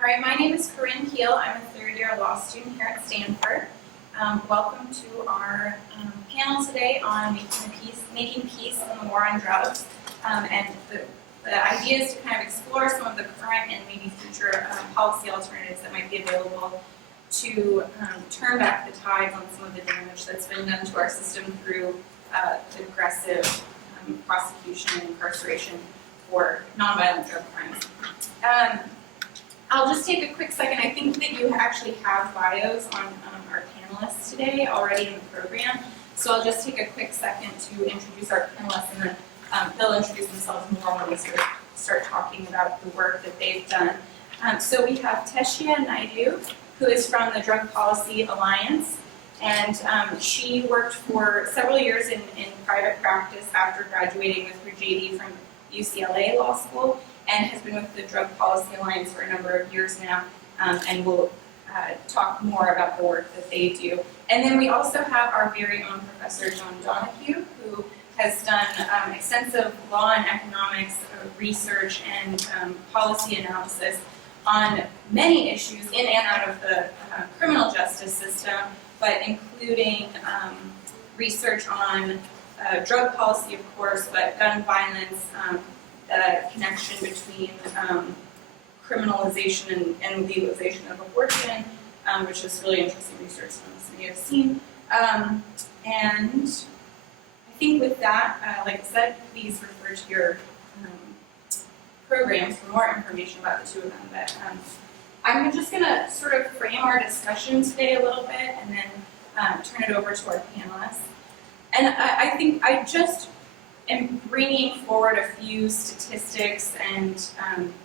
All right, my name is Corinne Keel. I'm a third-year law student here at Stanford. Welcome to our panel today on making peace in the war on drugs. And the idea is to kind of explore some of the current and maybe future policy alternatives that might be available to turn back the tides on some of the damage that's been done to our system through the aggressive prosecution and incarceration for nonviolent drug crimes. I'll just take a quick second. I think that you actually have bios on our panelists today already in the program. So I'll just take a quick second to introduce our panelists, and then they'll introduce themselves more when we start talking about the work that they've done. So we have Teshia Naidu, who is from the Drug Policy Alliance. And she worked for several years in private practice after graduating with her JD from UCLA Law School, and has been with the Drug Policy Alliance for a number of years now, and will talk more about the work that they do. And then we also have our very own Professor John Donohue, who has done extensive law and economics research and policy analysis on many issues in and out of the criminal justice system, but including research on drug policy, of course, but gun violence, the connection between criminalization and legalization of abortion, which is really interesting research some of you have seen. And I think with that, like I said, please refer to your programs for more information about the two of them. But I'm just going to sort of frame our discussion today a little bit and then turn it over to our panelists. And I think I just am bringing forward a few statistics and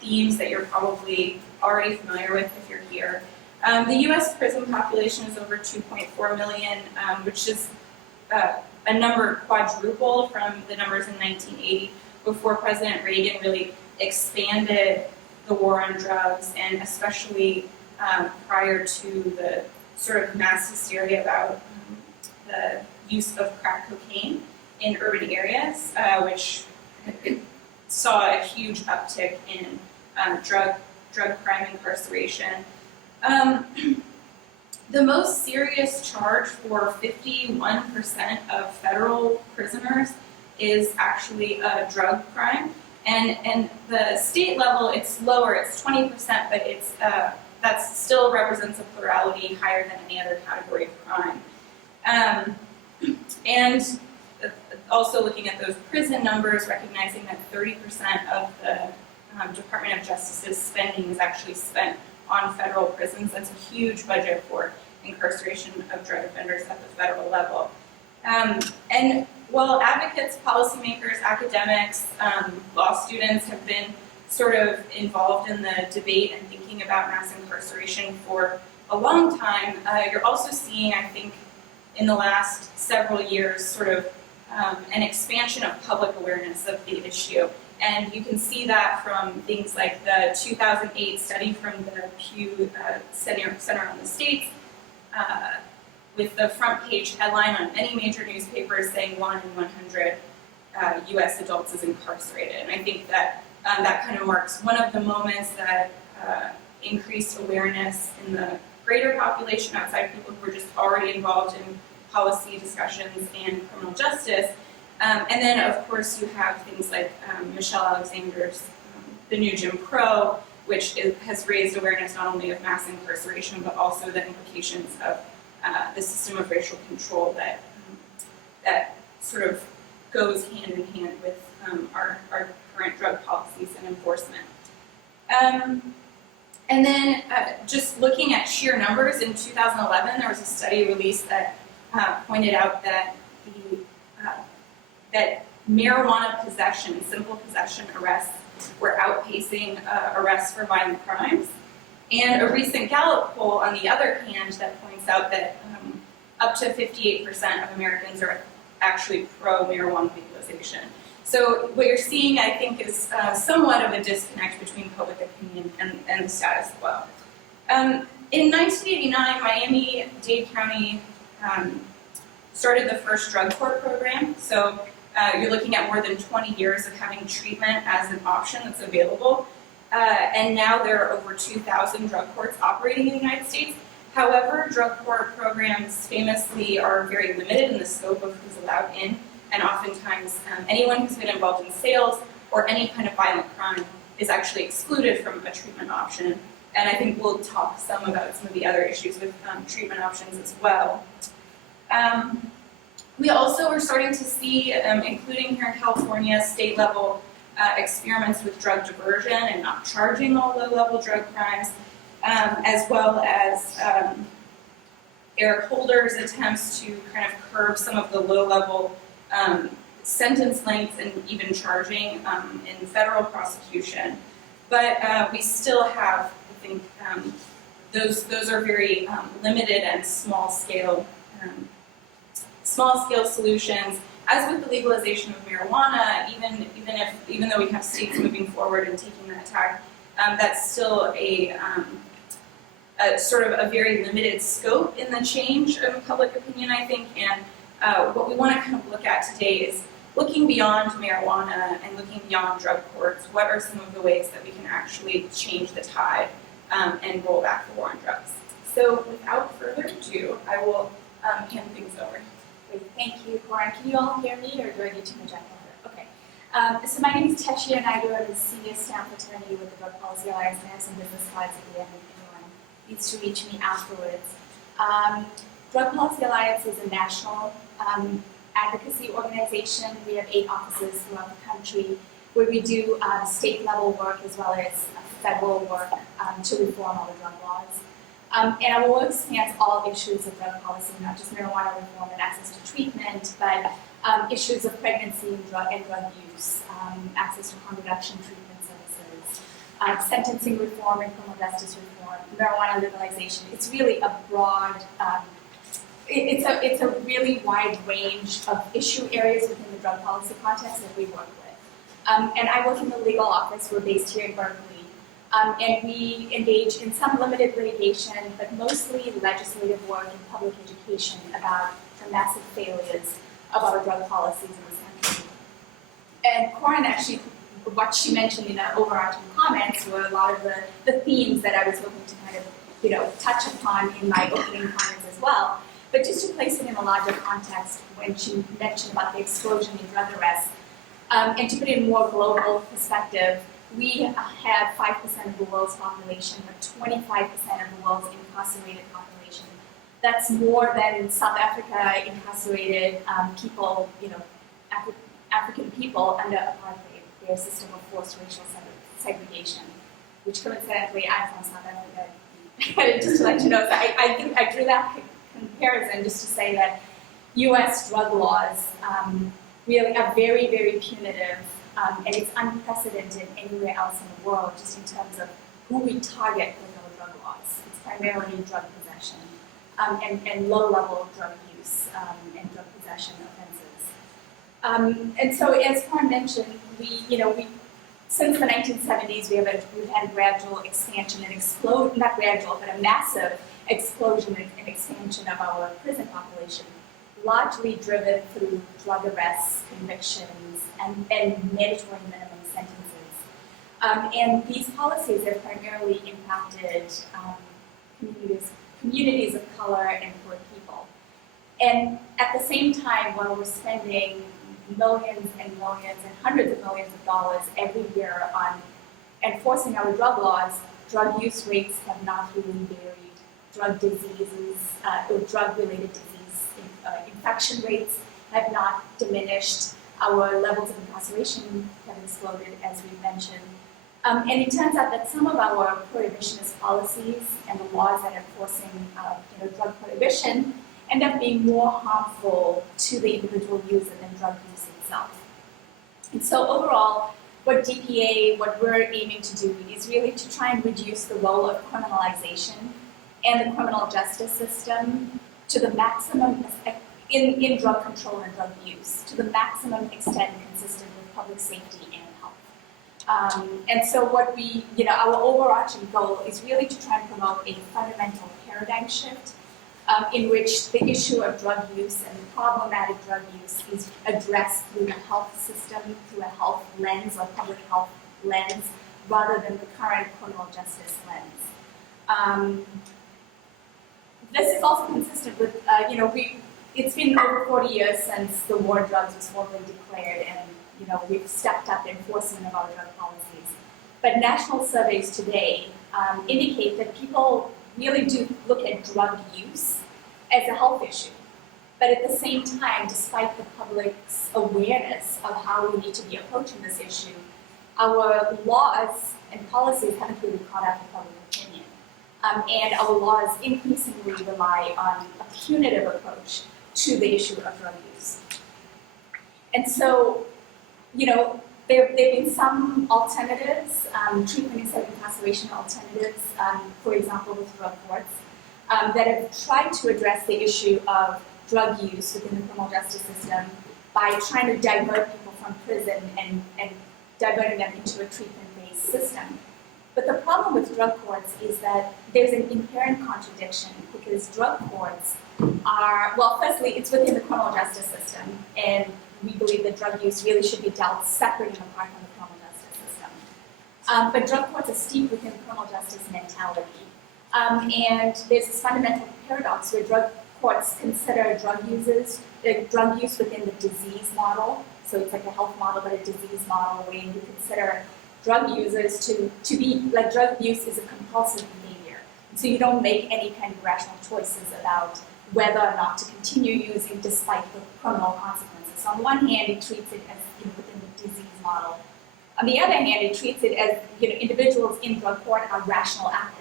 themes that you're probably already familiar with if you're here. The U.S. prison population is over 2.4 million, which is a number quadruple from the numbers in 1980, before President Reagan really expanded the war on drugs, and especially prior to the sort of mass hysteria about the use of crack cocaine in urban areas, which saw a huge uptick in drug crime incarceration. The most serious charge for 51% of federal prisoners is actually a drug crime, and the state level it's lower, it's 20%, but it's that still represents a plurality higher than any other category of crime. And also looking at those prison numbers, recognizing that 30% of the Department of Justice's spending is actually spent on federal prisons. That's a huge budget for incarceration of drug offenders at the federal level. And while advocates, policymakers, academics, law students have been sort of involved in the debate and thinking about mass incarceration for a long time, you're also seeing, I think, in the last several years, sort of an expansion of public awareness of the issue. And you can see that from things like the 2008 study from the Pew Center on the States, with the front page headline on many major newspapers saying 1 in 100 U.S. adults is incarcerated. And I think that that kind of marks one of the moments that increased awareness in the greater population outside people who were just already involved in policy discussions and criminal justice. And then, of course, you have things like Michelle Alexander's The New Jim Crow, which has raised awareness not only of mass incarceration, but also the implications of the system of racial control that sort of goes hand in hand with our current drug policies and enforcement. And then just looking at sheer numbers, in 2011, there was a study released that pointed out that that marijuana possession, simple possession arrests, were outpacing arrests for violent crimes. And a recent Gallup poll, on the other hand, that points out that up to 58% of Americans are actually pro-marijuana legalization. So what you're seeing, I think, is somewhat of a disconnect between public opinion and the status quo. In 1989, Miami-Dade County started the first drug court program. So you're looking at more than 20 years of having treatment as an option that's available. and now there are over 2,000 drug courts operating in the United States. However, drug court programs famously are very limited in the scope of who's allowed in, and oftentimes anyone who's been involved in sales or any kind of violent crime is actually excluded from a treatment option. And I think we'll talk some about some of the other issues with treatment options as well. We also are starting to see, including here in California, state-level experiments with drug diversion and not charging all low-level drug crimes, as well as Eric Holder's attempts to kind of curb some of the low-level sentence lengths and even charging in federal prosecution. But we still have, I think, those are very limited and small-scale solutions. As with the legalization of marijuana, even though we have states moving forward and taking that tack, that's still a sort of a very limited scope in the change of public opinion, I think. And what we want to kind of look at today is looking beyond marijuana and looking beyond drug courts. What are some of the ways that we can actually change the tide and roll back the war on drugs? So without further ado, I will hand things over. Great, thank you, Corin. Can you all hear me, or do I need to project over? Okay. So my name is Teshia Naidu. I'm a senior staff attorney with the Drug Policy Alliance, and I have some business cards at the end if anyone needs to reach me afterwards. Drug Policy Alliance is a national advocacy organization. We have 8 offices throughout the country where we do state-level work as well as federal work to reform all the drug laws. And our work spans all issues of drug policy, not just marijuana reform and access to treatment, but issues of pregnancy and drug use, access to harm reduction treatment services, sentencing reform and criminal justice reform, marijuana legalization. It's really a broad, it's a really wide range of issue areas within the drug policy context that we work with. And I work in the legal office. We're based here in Berkeley. And we engage in some limited litigation, but mostly legislative work and public education about the massive failures of our drug policies in this country. And Corin actually, what she mentioned in her overarching comments were a lot of the themes that I was hoping to kind of, touch upon in my opening comments as well. But just to place it in a larger context, when she mentioned about the explosion in drug arrests, and to put it in more global perspective, we have 5% of the world's population, but 25% of the world's incarcerated population. That's more than South Africa incarcerated people, African people under apartheid, their system of forced racial segregation, which coincidentally I'm from South Africa. Just to let you know, so I think I drew that comparison just to say that U.S. drug laws really are very, very punitive. And it's unprecedented anywhere else in the world, just in terms of who we target with our drug laws. It's primarily drug possession and low-level drug use and drug possession offenses. And so, as Corin mentioned, we since the 1970s we've had a gradual expansion and not gradual, but a massive explosion and expansion of our prison population, largely driven through drug arrests, convictions, and mandatory minimum sentences. And these policies have primarily impacted communities of color and poor people. And at the same time, while we're spending millions and millions and hundreds of millions of dollars every year on enforcing our drug laws, drug use rates have not really varied. Drug diseases or drug-related disease infection rates have not diminished. Our levels of incarceration have exploded, as we mentioned. And it turns out that some of our prohibitionist policies and the laws that are enforcing drug prohibition end up being more harmful to the individual user than drug use itself. And so overall, what we're aiming to do is really to try and reduce the role of criminalization and the criminal justice system to the maximum in drug control and drug use, to the maximum extent consistent with public safety and health. And so what our overarching goal is really to try and promote a fundamental paradigm shift in which the issue of drug use and problematic drug use is addressed through the health system, through a health lens or public health lens, rather than the current criminal justice lens. This is also consistent with, it's been over 40 years since the war on drugs was formally declared, and we've stepped up enforcement of our drug policies. But national surveys today indicate that people really do look at drug use as a health issue. But at the same time, despite the public's awareness of how we need to be approaching this issue, our laws and policies haven't really caught up to public opinion. And our laws increasingly rely on a punitive approach to the issue of drug use. And so, there have been some alternatives, treatment instead of incarceration alternatives, for example, with drug courts, that have tried to address the issue of drug use within the criminal justice system by trying to divert people from prison and diverting them into a treatment-based system. But the problem with drug courts is that there's an inherent contradiction because drug courts are, well, firstly, it's within the criminal justice system, and we believe that drug use really should be dealt separate and apart from the criminal justice system. But drug courts are steeped within criminal justice mentality. And there's this fundamental paradox where drug courts consider drug use within the disease model. So it's like a health model, but a disease model where you consider drug users to be, like drug use is a compulsive behavior. So you don't make any kind of rational choices about whether or not to continue using despite the criminal consequences. So on one hand, it treats it as within the disease model. On the other hand, it treats it as individuals in drug court are rational actors.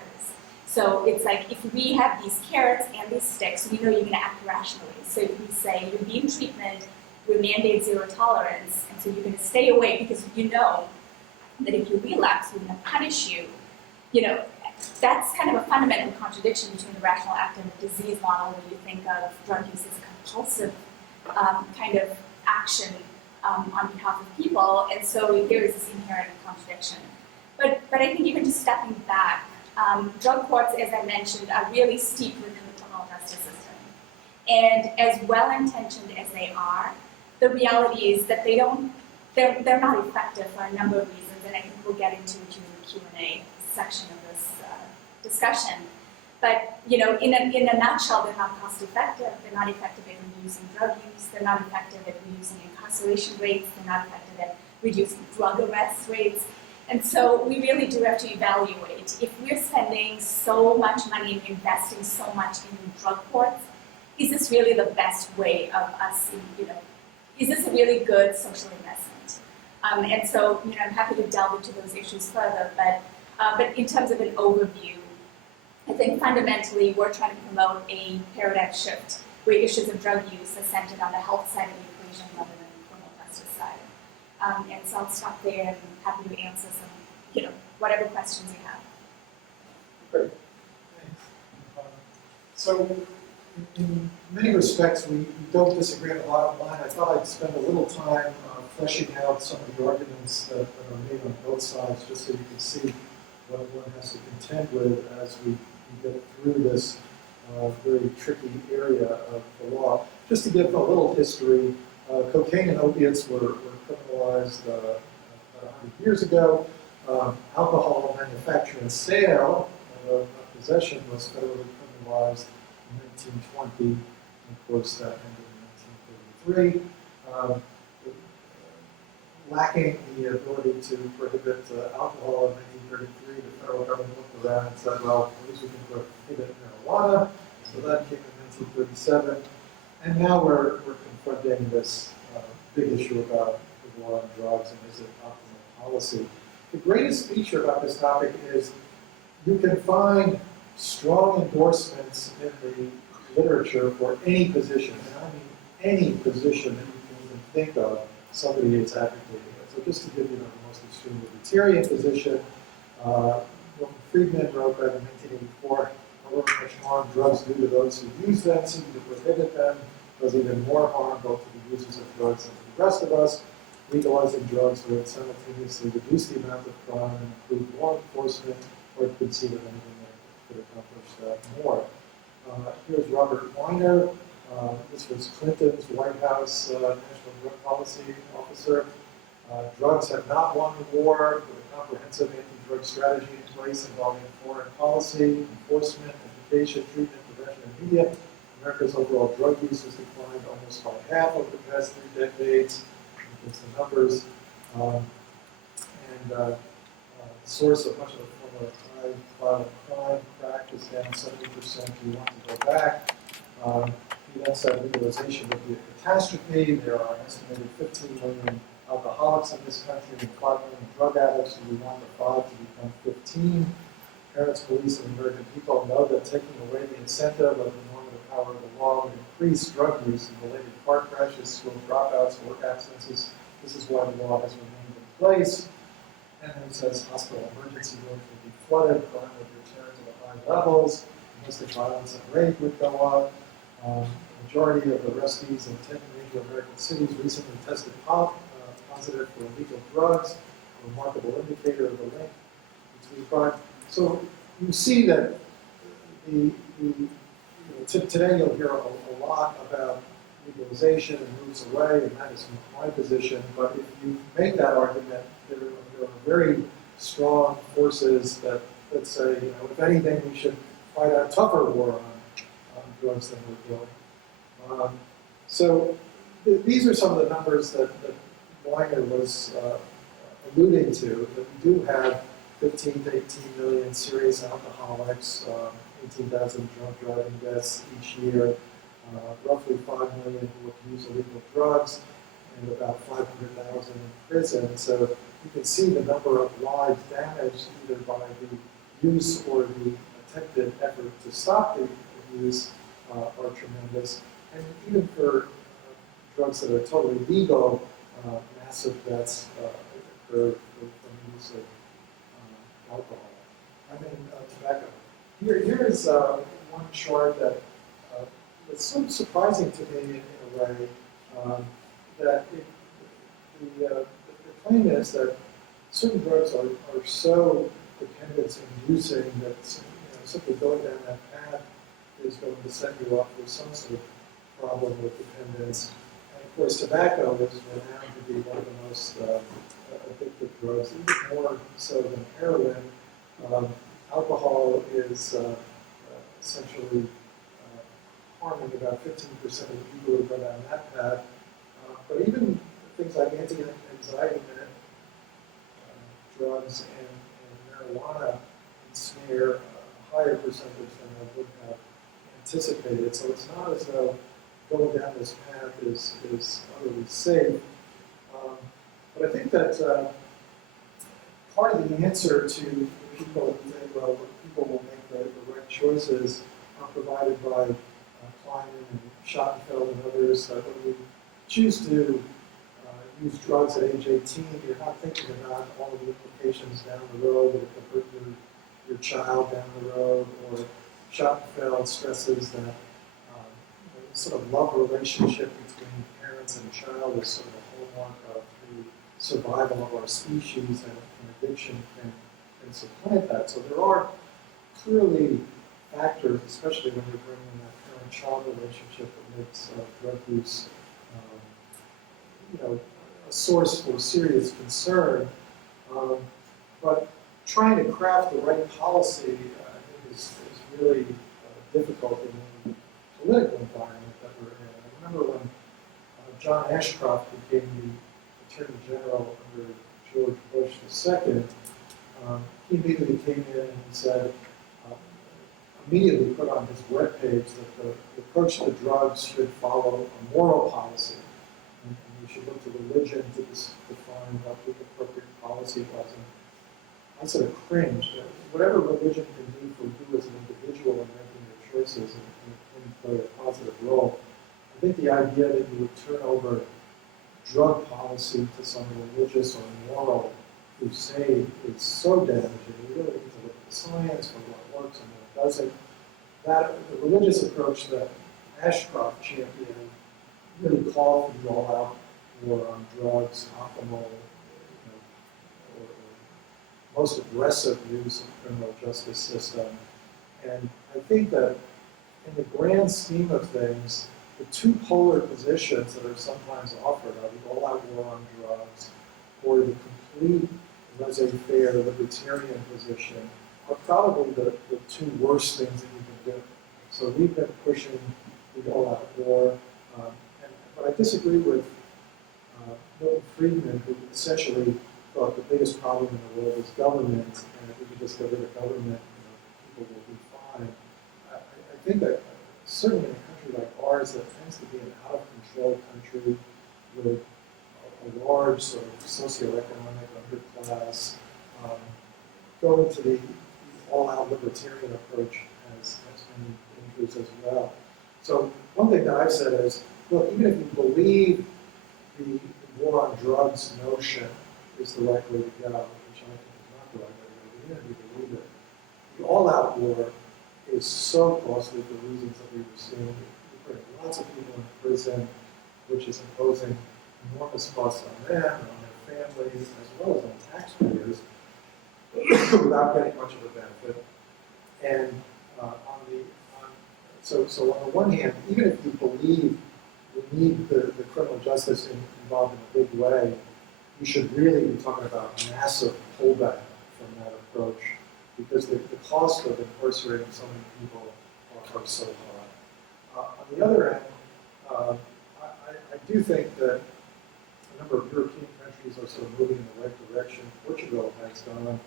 So it's like if we have these carrots and these sticks, we know you're going to act rationally. So if we say you'll be in treatment, we mandate zero tolerance, and so you're going to stay away because you know that if you relapse, we're going to punish you. That's kind of a fundamental contradiction between the rational act and the disease model, where you think of drug use as a compulsive kind of action on behalf of people, and so there is this inherent contradiction. But I think even just stepping back, drug courts, as I mentioned, are really steeped within the criminal justice system. And as well-intentioned as they are, the reality is that they're not effective for a number of reasons, and I think we'll get into it during the Q&A section of this discussion. But in a nutshell, they're not cost-effective. They're not effective at reducing drug use. They're not effective at reducing incarceration rates. They're not effective at reducing drug arrest rates. And so we really do have to evaluate if we're spending so much money and investing so much in drug courts, is this really the best way of us, is this a really good social investment? And so, I'm happy to delve into those issues further, but in terms of an overview, I think fundamentally we're trying to promote a paradigm shift where issues of drug use are centered on the health side of the equation rather than the criminal justice side. And so I'll stop there and happy to answer some, whatever questions you have. Great, thanks. So in many respects, we don't disagree on the bottom line. I thought I'd spend a little time fleshing out some of the arguments that are made on both sides, just so you can see what one has to contend with as we get through this very tricky area of the law. Just to give a little history, cocaine and opiates were criminalized about 100 years ago. Alcohol manufacture and sale, possession, was federally criminalized in 1920, and of course that ended in 1933. Lacking the ability to prohibit alcohol in 1933, the federal government looked around and said, well, at least we can prohibit marijuana. So that came in 1937. And now we're confronting this big issue about the war on drugs and is it optimal policy. The greatest feature about this topic is you can find strong endorsements in the literature for any position, and I mean any position that you can even think of, somebody is advocating it. So just to give you the most extreme libertarian position, Milton Friedman wrote that in 1984, however much harm drugs do to those who use them, seeking to prohibit them does even more harm both to the users of drugs and to the rest of us. Legalizing drugs would simultaneously reduce the amount of crime and improve law enforcement, or it could see that anything that could accomplish that more. Here's Robert Weiner. This was Clinton's White House National Drug Policy Officer. Drugs have not won the war with a comprehensive anti-drug strategy in place involving foreign policy, enforcement, education, treatment, prevention, and media. America's overall drug use has declined almost by half over the past 3 decades. It's the numbers. The source of much of the former high violent crime, crack, is down 70%. We want to go back. He then said legalization would be a catastrophe. There are an estimated 15 million alcoholics in this country and 5 million drug addicts, and we want the 5 to become 15. Parents, police, and American people know that taking away the incentive of the normative power of the law would increase drug use and related car crashes, school dropouts, work absences. This is why the law has remained in place. And then it says hospital emergency rooms would be flooded, crime would return to the high levels, domestic violence and rape would go up. The majority of arrestees in 10 major American cities recently tested positive for illegal drugs, a remarkable indicator of the link between crime. So you see that today you'll hear a lot about legalization and moves away, and that is my position. But if you make that argument, there are very strong forces that say, if anything, we should fight a tougher war on drugs than we're doing. So these are some of the numbers that Weiner was alluding to, that we do have 15 to 18 million serious alcoholics, 18,000 drunk driving deaths each year, roughly 5 million who abuse illegal drugs, and about 500,000 in prison. So you can see the number of lives damaged either by the use or the attempted effort to stop the abuse are tremendous. And even for drugs that are totally legal, massive deaths occur from the use of tobacco. Here is one chart that it's sort of surprising to me in a way, that the claim is that certain drugs are so dependence-inducing that simply going down that path is going to set you up with some sort of problem with dependence. And of course, tobacco is renowned to be one of the most addictive drugs, even more so than heroin. Alcohol is essentially harming about 15% of the people who go down that path. But even things like anti-anxiety drugs and marijuana ensnare a higher percentage than I would have anticipated. So it's not as though going down this path is utterly safe. But I think that part of the answer to people who think, well, people will make the right choices are provided by Kleiman and Schottenfeld and others. When we choose to use drugs at age 18, you're not thinking about all of the implications down the road that it could hurt your child down the road. Or Schottenfeld stresses that the sort of love relationship between parents and child is sort of a hallmark of the survival of our species, and addiction can supplant that. So there are clearly factors, especially when you're bringing that parent-child relationship, that makes drug use a source for serious concern. But trying to craft the right policy, I think, is really difficult in the political environment that we're in. I remember when John Ashcroft became the Attorney General under George Bush II, he immediately came in and he said, immediately put on his webpage that the approach to drugs should follow a moral policy. And we should look to religion to define what the appropriate policy was. And I sort of cringed. Whatever religion can do for you as an individual in making your choices and play a positive role, I think the idea that you would turn over drug policy to some religious or moral crusade is so damaging. We really need to look at the science for what works and what doesn't. That the religious approach that Ashcroft championed really called for the all-out war on drugs, optimal, or most aggressive use of the criminal justice system. And I think that in the grand scheme of things, the two polar positions that are sometimes offered are the all-out war on drugs or the complete laissez-faire libertarian position are probably the two worst things that you can do. So we've been pushing the all-out war, but I disagree with Milton Friedman, who essentially thought the biggest problem in the world is government, and if we could just get rid of government, people will be fine. I think that certainly in a country like ours that tends to be an out-of-control country with a large sort of socioeconomic underclass, going to the all-out libertarian approach has many dangers as well. So one thing that I've said is, look, even if you believe the war on drugs notion is the right way to go, which I think is not the right way to go, even if you believe it, the all-out war is so costly for reasons that we were seeing. We're putting lots of people in prison, which is imposing enormous costs on them and on their families, as well as on taxpayers, without getting much of a benefit. And so on the one hand, even if you believe we need the criminal justice involved in a big way, you should really be talking about massive pullback from that approach, because the cost of incarcerating so many people are so high. On the other end, I do think that a number of European countries are sort of moving in the right direction. Portugal has gone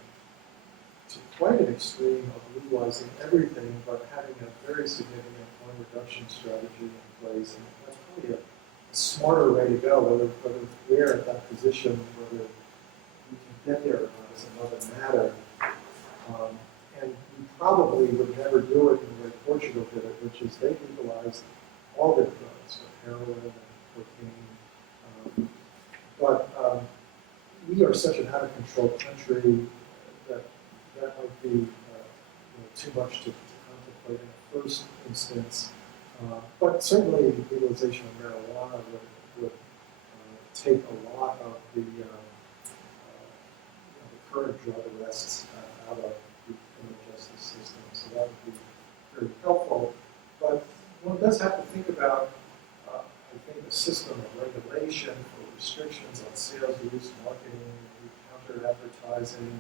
to quite an extreme of legalizing everything, but having a very significant harm reduction strategy in place. And that's probably a smarter way to go. Whether we're at that position, whether we can get there or not is another matter. And we probably would never do it in the way Portugal did it, which is they legalized all their drugs, heroin and cocaine. But we are such an out-of-control country that might be too much to contemplate in the first instance. But certainly legalization of marijuana would take a lot of the current drug arrests out of the criminal justice system. So that would be very helpful. But one does have to think about, I think, a system of regulation for restrictions on sales use, marketing, counter-advertising.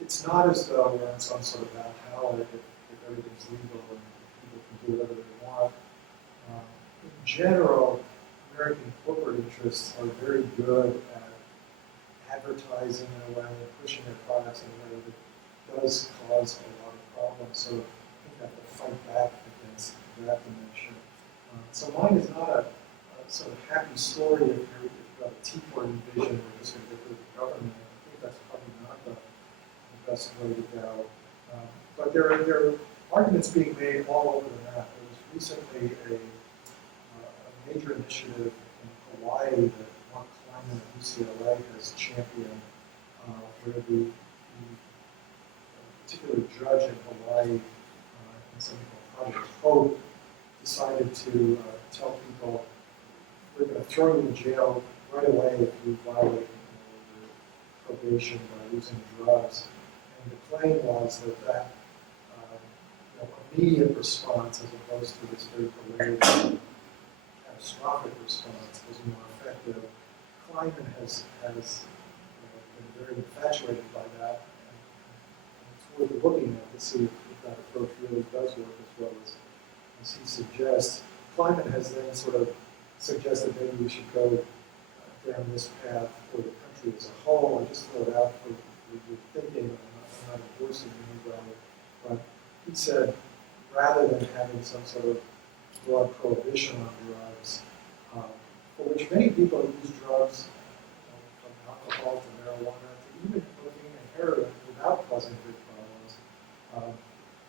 It's not as though we're on some sort of bad palette if everything's legal and people can do whatever they want. In general, American corporate interests are very good at advertising in a way and pushing their products in a way that does cause a lot of problems. So I think we have to fight back against that dimension. So mine is not a sort of happy story if you've got a Tea Party vision, we're just going to get rid of the government. I think that's probably not the best way to go. But there are arguments being made all over the map. There was recently a major initiative in Hawaii that Mark Kleinman at UCLA has championed, where the particular judge in Hawaii, in something called Project Hope, decided to tell people, we're going to throw you in jail right away if you violate your probation by using drugs. And the claim was that immediate response, as opposed to this very delayed catastrophic response, was more effective. Kleinman has been very infatuated by that, and it's worth looking at to see if that approach really does work as well as he suggests. Kleinman has then sort of suggested maybe we should go down this path for the country as a whole. I just throw it out for your thinking. I'm not endorsing anybody, but he said rather than having some sort of broad prohibition on drugs, for which many people use drugs, from alcohol to marijuana to even cocaine and heroin without causing big problems.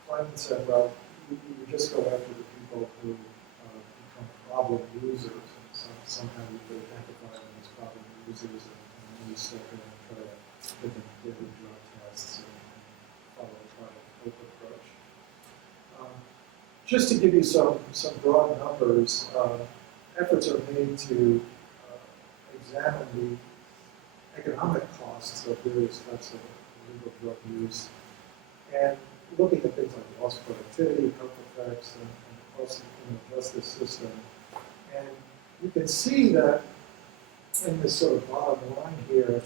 Kleinman said, well, you just go after the people who become problem users, and somehow you could identify them as problem users, and then you step in and try to get them daily drug tests and follow the Project Hope approach. Just to give you some broad numbers, efforts are made to examine the economic costs of various types of illegal drug use, and looking at things like lost productivity, health effects, and the cost of the criminal justice system. And you can see that in this sort of bottom line here,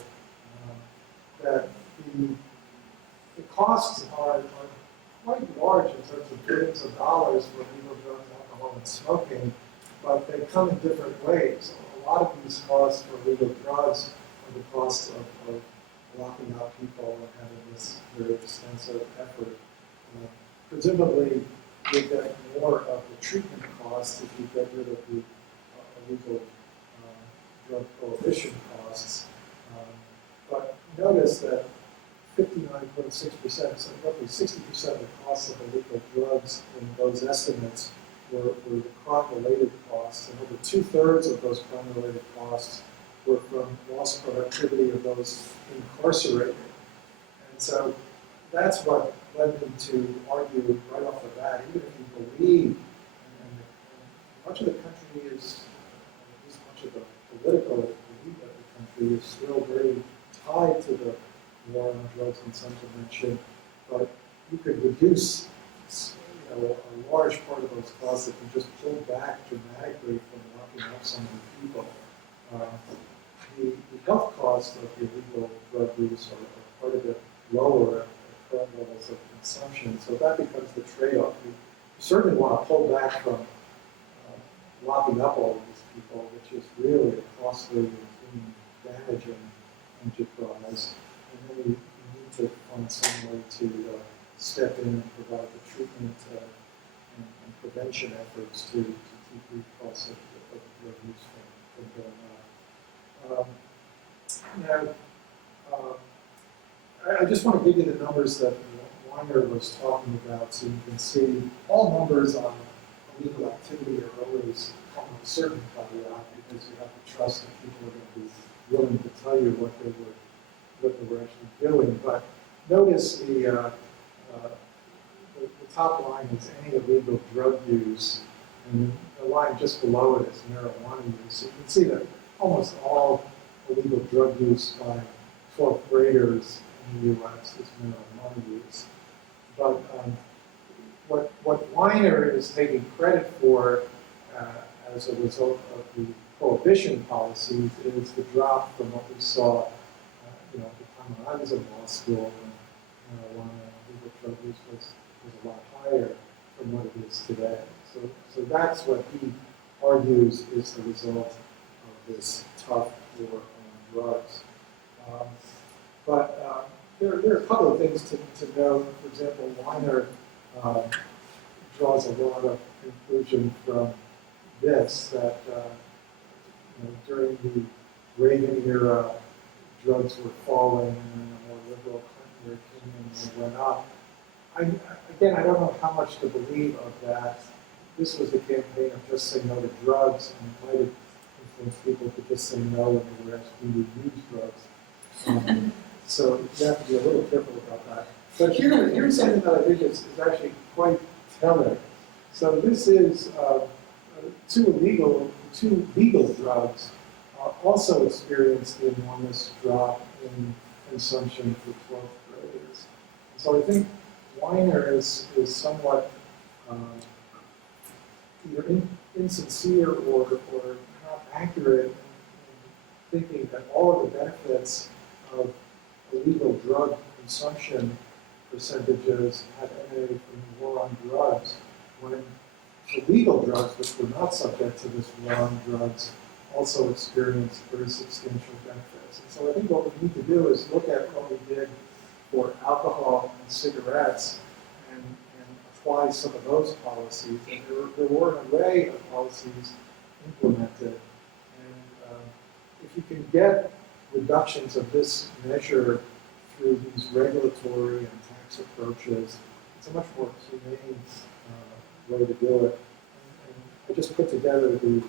that the costs are quite large in terms of billions of dollars for illegal drugs, alcohol, and smoking, but they come in different ways. A lot of these costs for illegal drugs are the cost of locking up people and having this very extensive effort. Presumably, you get more of the treatment costs if you get rid of the illegal drug prohibition costs. But notice that 59.6%, so roughly 60% of the costs of illegal drugs in those estimates were the crime-related costs, and over 2/3 of those crime-related costs were from lost productivity of those incarcerated. And so that's what led me to argue right off the bat, even if you believe, and much of the country is, at least much of the political elite of the country is still very tied to the war on drugs and consumption, but you could reduce a large part of those costs if you just pulled back dramatically from locking up so many people. The health costs of the illegal drug use are quite a bit lower at current levels of consumption, so that becomes the trade-off. You certainly want to pull back from locking up all of these people, which is really a costly and damaging enterprise. And then you need to find some way to step in and provide the treatment and prevention efforts to keep the costs of drug use from going up. I just want to give you the numbers that Weiner was talking about, so you can see all numbers on illegal activity are always come with a certain caveat, because you have to trust that people are going to be willing to tell you what they were actually doing. But notice the top line is any illegal drug use, and the line just below it is marijuana use. So you can see that almost all illegal drug use by 12th graders in the U.S. is marijuana use. But what Weiner is taking credit for as a result of the prohibition policies is the drop from what we saw at the time when I was in law school, when marijuana legal drug use was a lot higher from what it is today. So that's what he argues is the result of this tough war on drugs. But there are a couple of things to note. For example, Weiner draws a lot of conclusion from this, that during the Reagan era, drugs were falling, and then the more liberal Clinton era came in and they went up. I don't know how much to believe of that. This was a campaign of just say no to drugs, and it might have influenced people to just say no when they were asking you to use drugs. So you have to be a little careful about that. But here's something that I think is actually quite telling. So this is two legal drugs also experienced the enormous drop in consumption for 12th graders. So I think Weiner is somewhat either insincere or not accurate in thinking that all of the benefits of illegal drug consumption percentages have emanated from the war on drugs, when the legal drugs, which were not subject to this war on drugs, also experienced very substantial benefits. And so I think what we need to do is look at what we did for alcohol and cigarettes and apply some of those policies. And there were an array of policies implemented. And if you can get reductions of this measure through these regulatory and tax approaches, it's a much more humane way to do it. And I just put together the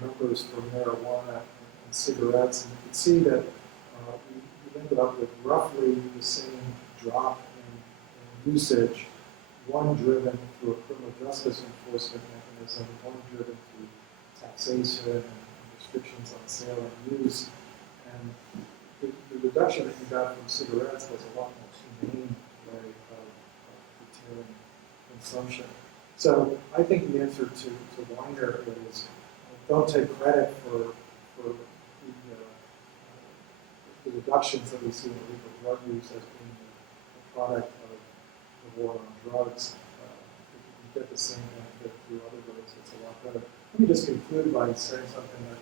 numbers for marijuana and cigarettes, and you can see that we ended up with roughly the same drop in usage, one driven through a criminal justice enforcement mechanism, one driven through taxation and restrictions on sale and use. And the reduction that you got from cigarettes was a lot more humane way of curtailing consumption. So I think the answer to Weiner is don't take credit for reductions that we see in illegal drug use as being a product of the war on drugs. If you can get the same benefit through other ways, it's a lot better. Let me just conclude by saying something that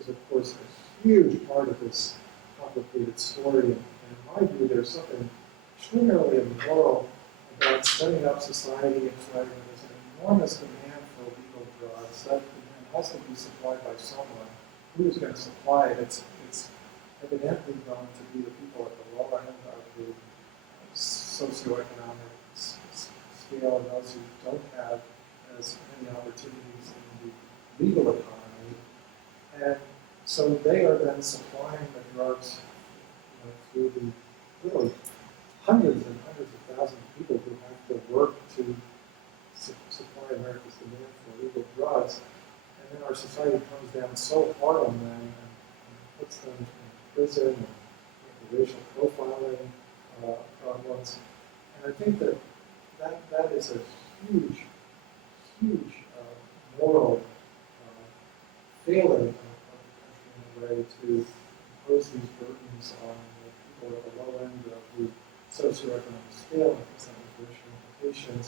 is, of course, a huge part of this complicated story. And in my view, there's something extraordinarily immoral about setting up society and saying there's an enormous demand for illegal drugs. That demand has to be supplied by someone. Who's going to supply it? It's evidently going to be the people at the lower end of the socioeconomic scale, and those who don't have as many opportunities in the legal economy. And so they are then supplying the drugs through the really hundreds and hundreds of thousands of people who have to work to supply America's demand for illegal drugs. And then our society comes down so hard on them and puts them in prison and racial profiling problems. And I think that is a huge moral failing of the country in a way to impose these burdens on the people at the low end of the socioeconomic scale and present with racial implications.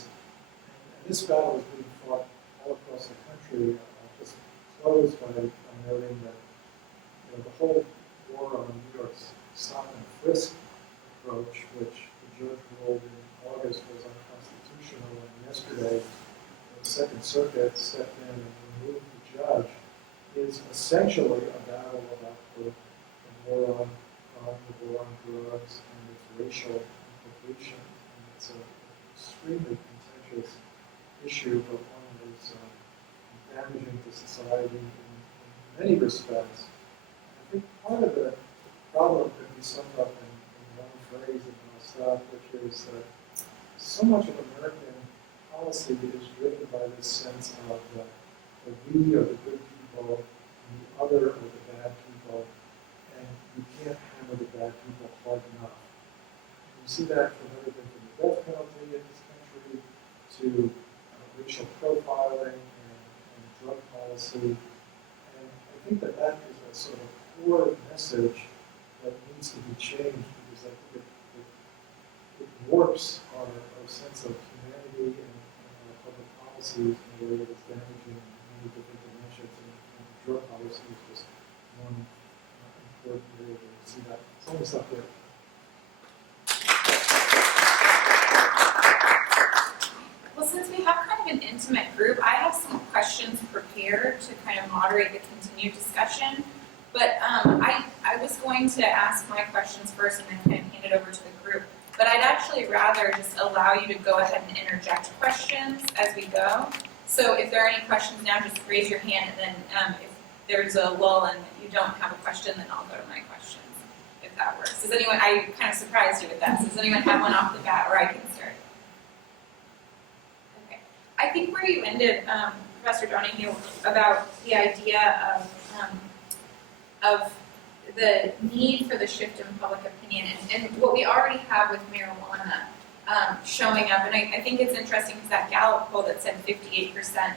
And this battle is being fought all across the country. I'll just close by noting that the whole war on New York's stop and frisk approach, which the judge ruled in August was unconstitutional, and yesterday the Second Circuit stepped in and removed the judge, is essentially a battle about the war on crime, the war on drugs, and its racial implications. And it's an extremely contentious issue, but one that is damaging to society in many respects. I think part of the problem could be summed up in one phrase, and I'll stop, which is that so much of American policy is driven by this sense of the we are the good people, and the other are the bad people, and you can't hammer the bad people hard enough. You see that from everything from the death penalty in this country to racial profiling and drug policy. And I think that is a sort of core message that needs to be changed, because I think it warps our sense of humanity and our public policies in a way that is damaging in many different dimensions. And drug policy is just one important area where we see that. So let me stop there. Well, since we have kind of an intimate group, I have some questions prepared to kind of moderate the continued discussion. But I was going to ask my questions first and then kind of hand it over to the group. But I'd actually rather just allow you to go ahead and interject questions as we go. So if there are any questions now, just raise your hand, and then if there's a lull and you don't have a question, then I'll go to my questions, if that works. Does anyone, I kind of surprised you with that. So does anyone have one off the bat, or I can start? Okay. I think where you ended, Professor Donahue, about the idea of the need for the shift in public opinion, and what we already have with marijuana showing up. And I think it's interesting because that Gallup poll that said 58%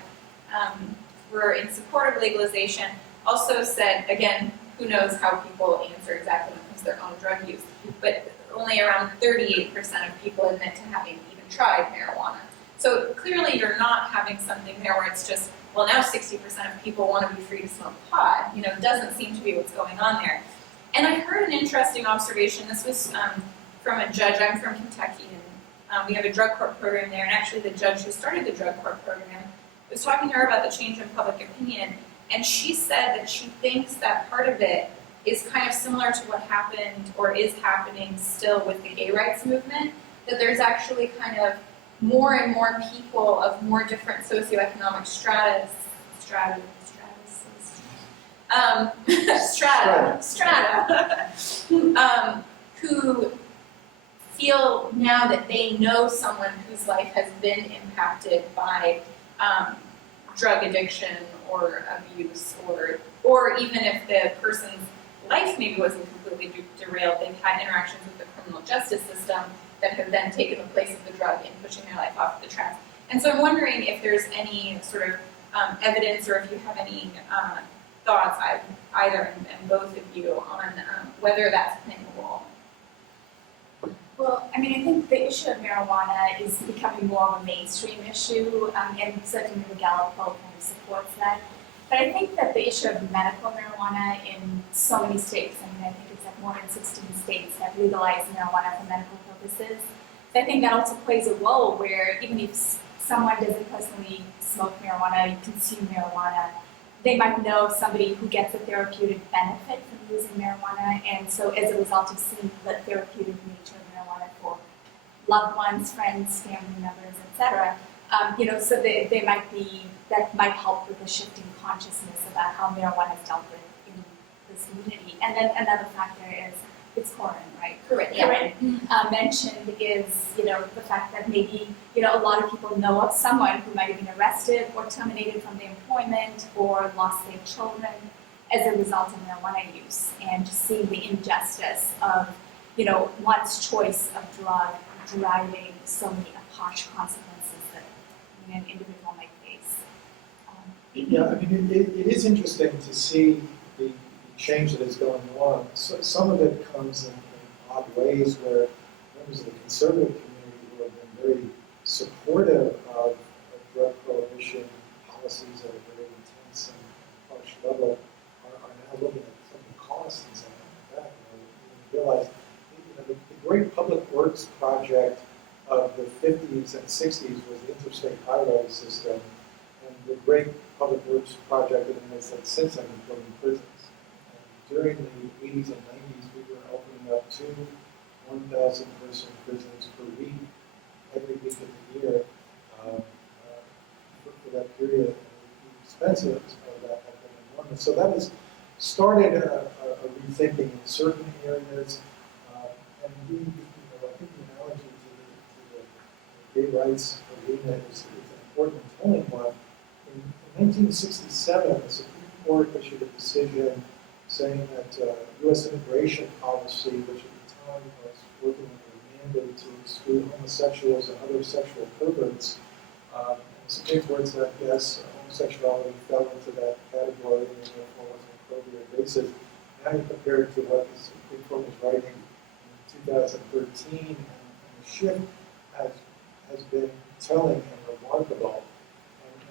were in support of legalization also said, again, who knows how people answer exactly when it comes to their own drug use, but only around 38% of people admit to having even tried marijuana. So clearly you're not having something there where it's just, well, now 60% of people want to be free to smoke pot. It doesn't seem to be what's going on there. And I heard an interesting observation. This was from a judge. I'm from Kentucky, and we have a drug court program there. And actually the judge who started the drug court program was talking to her about the change in public opinion. And she said that she thinks that part of it is kind of similar to what happened or is happening still with the gay rights movement, that there's actually kind of more and more people of more different socioeconomic strata who feel now that they know someone whose life has been impacted by drug addiction or abuse, or even if the person's life maybe wasn't completely derailed, they've had interactions with the criminal justice system that have then taken the place of the drug in pushing their life off the tracks. And so I'm wondering if there's any sort of evidence, or if you have any thoughts, either and both of you, on whether that's claimable. Well, I mean, I think the issue of marijuana is becoming more of a mainstream issue, and certainly the Gallup poll kind of supports that. But I think that the issue of medical marijuana in so many states, I mean, I think it's like more than 16 states have legalized marijuana for medical purposes. So I think that also plays a role where even if someone doesn't personally smoke marijuana, consume marijuana, they might know somebody who gets a therapeutic benefit from using marijuana, and so as a result of seeing the therapeutic nature of marijuana for loved ones, friends, family members, etc., so they might be, that might help with the shifting consciousness about how marijuana is dealt with in this community. And then another factor is it's Corin, right? Correct. Corin mentioned is, the fact that maybe, a lot of people know of someone who might have been arrested or terminated from their employment or lost their children as a result of marijuana use, and just seeing the injustice of, one's choice of drug driving so many harsh consequences that an individual might face. Yeah, I mean, it is interesting to see the change that is going on. So some of it comes in odd ways where members of the conservative community who have been very supportive of drug prohibition policies at a very intense and harsh level are now looking at some of the costs and something like that. You realize the great public works project of the 50s and 60s was the interstate highway system, and the great public works project in the United States since then is building prisons. And during the 80s and 90s, we were opening up 2 1,000-person prisons per week, every week of the year, for that period. And the expenses of that have been enormous. So that has started a rethinking in certain areas. And I think the analogy to the gay rights arena is an important and telling one. In 1967, the Supreme Court issued a decision saying that U.S. immigration policy, which at the time was working on a mandate to exclude homosexuals and other sexual perverts, the Supreme Court said, yes, homosexuality fell into that category and therefore was an appropriate basis. Now you compare it to what the Supreme Court was writing in 2013, and the shift has been telling and remarkable.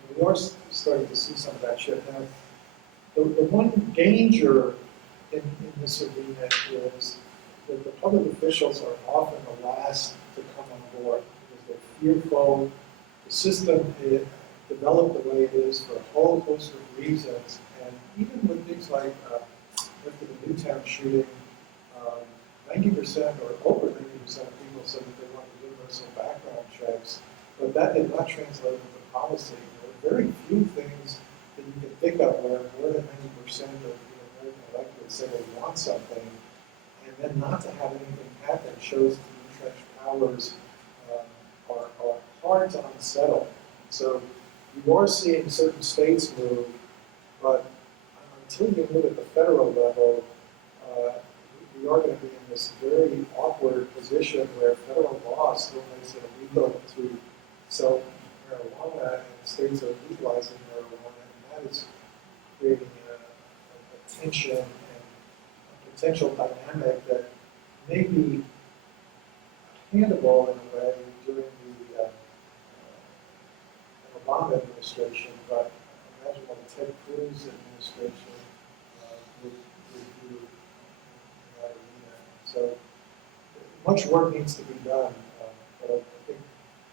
And we are starting to see some of that shift. Now, the one danger in this arena is that the public officials are often the last to come on board because they're fearful. The system is developed the way it is for a whole host of reasons. And even with things like after the Newtown shooting, 90% or over 90% of people said that they wanted universal background checks, but that did not translate into policy. There are very few things that you can think of where more than 90% of the American electorate say they want something, and then not to have anything happen shows that the entrenched powers are hard to unsettle. So you are seeing certain states move, but until you move at the federal level, we are going to be in this very awkward position where federal law still makes it illegal to sell marijuana, and states are legalizing marijuana, and that is creating a tension and a potential dynamic that may be handleable in a way during the Obama administration, but imagine what the Ted Cruz administration would do in that arena. So much work needs to be done, but I think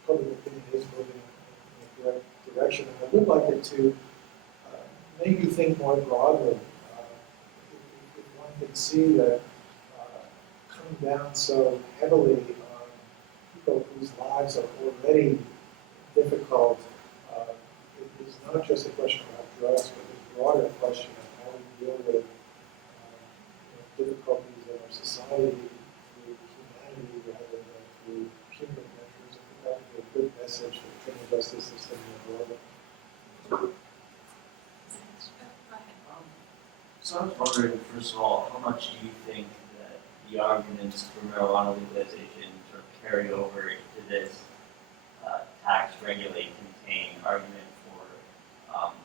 public opinion is moving in the correct direction. And I would like it to maybe think more broadly. If one can see that coming down so heavily on people whose lives are already difficult, it is not just a question about drugs, but a broader question of how we deal with difficulties in our society through humanity rather than through punitive measures. I think that would be a good message for the criminal justice system more broadly. So I was wondering, first of all, how much do you think that the arguments for marijuana legalization sort of carry over into this tax, regulate, contain argument for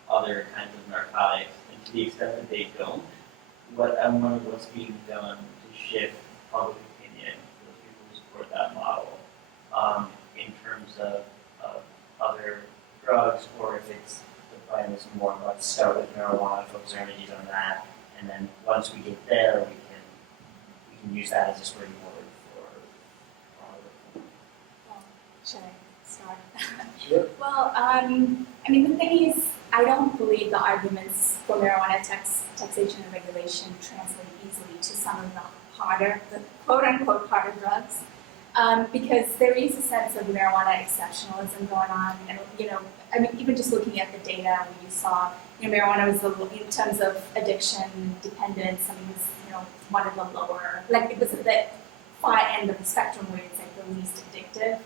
other kinds of narcotics, and to the extent that they don't, I'm wondering what's being done to shift public opinion for those people who support that model, in terms of other drugs, or if it's the plan is more about start with marijuana, focus our energies on that, and then once we get there, we can use that as a springboard for Well, should I start? Sure. Well, I mean, the thing is, I don't believe the arguments for marijuana taxation and regulation translate easily to some of the quote-unquote harder drugs, because there is a sense of marijuana exceptionalism going on, and I mean, even just looking at the data, where you saw, marijuana was in terms of addiction, dependence. I mean, it was one of the lower, like it was at the far end of the spectrum where it's like the least addictive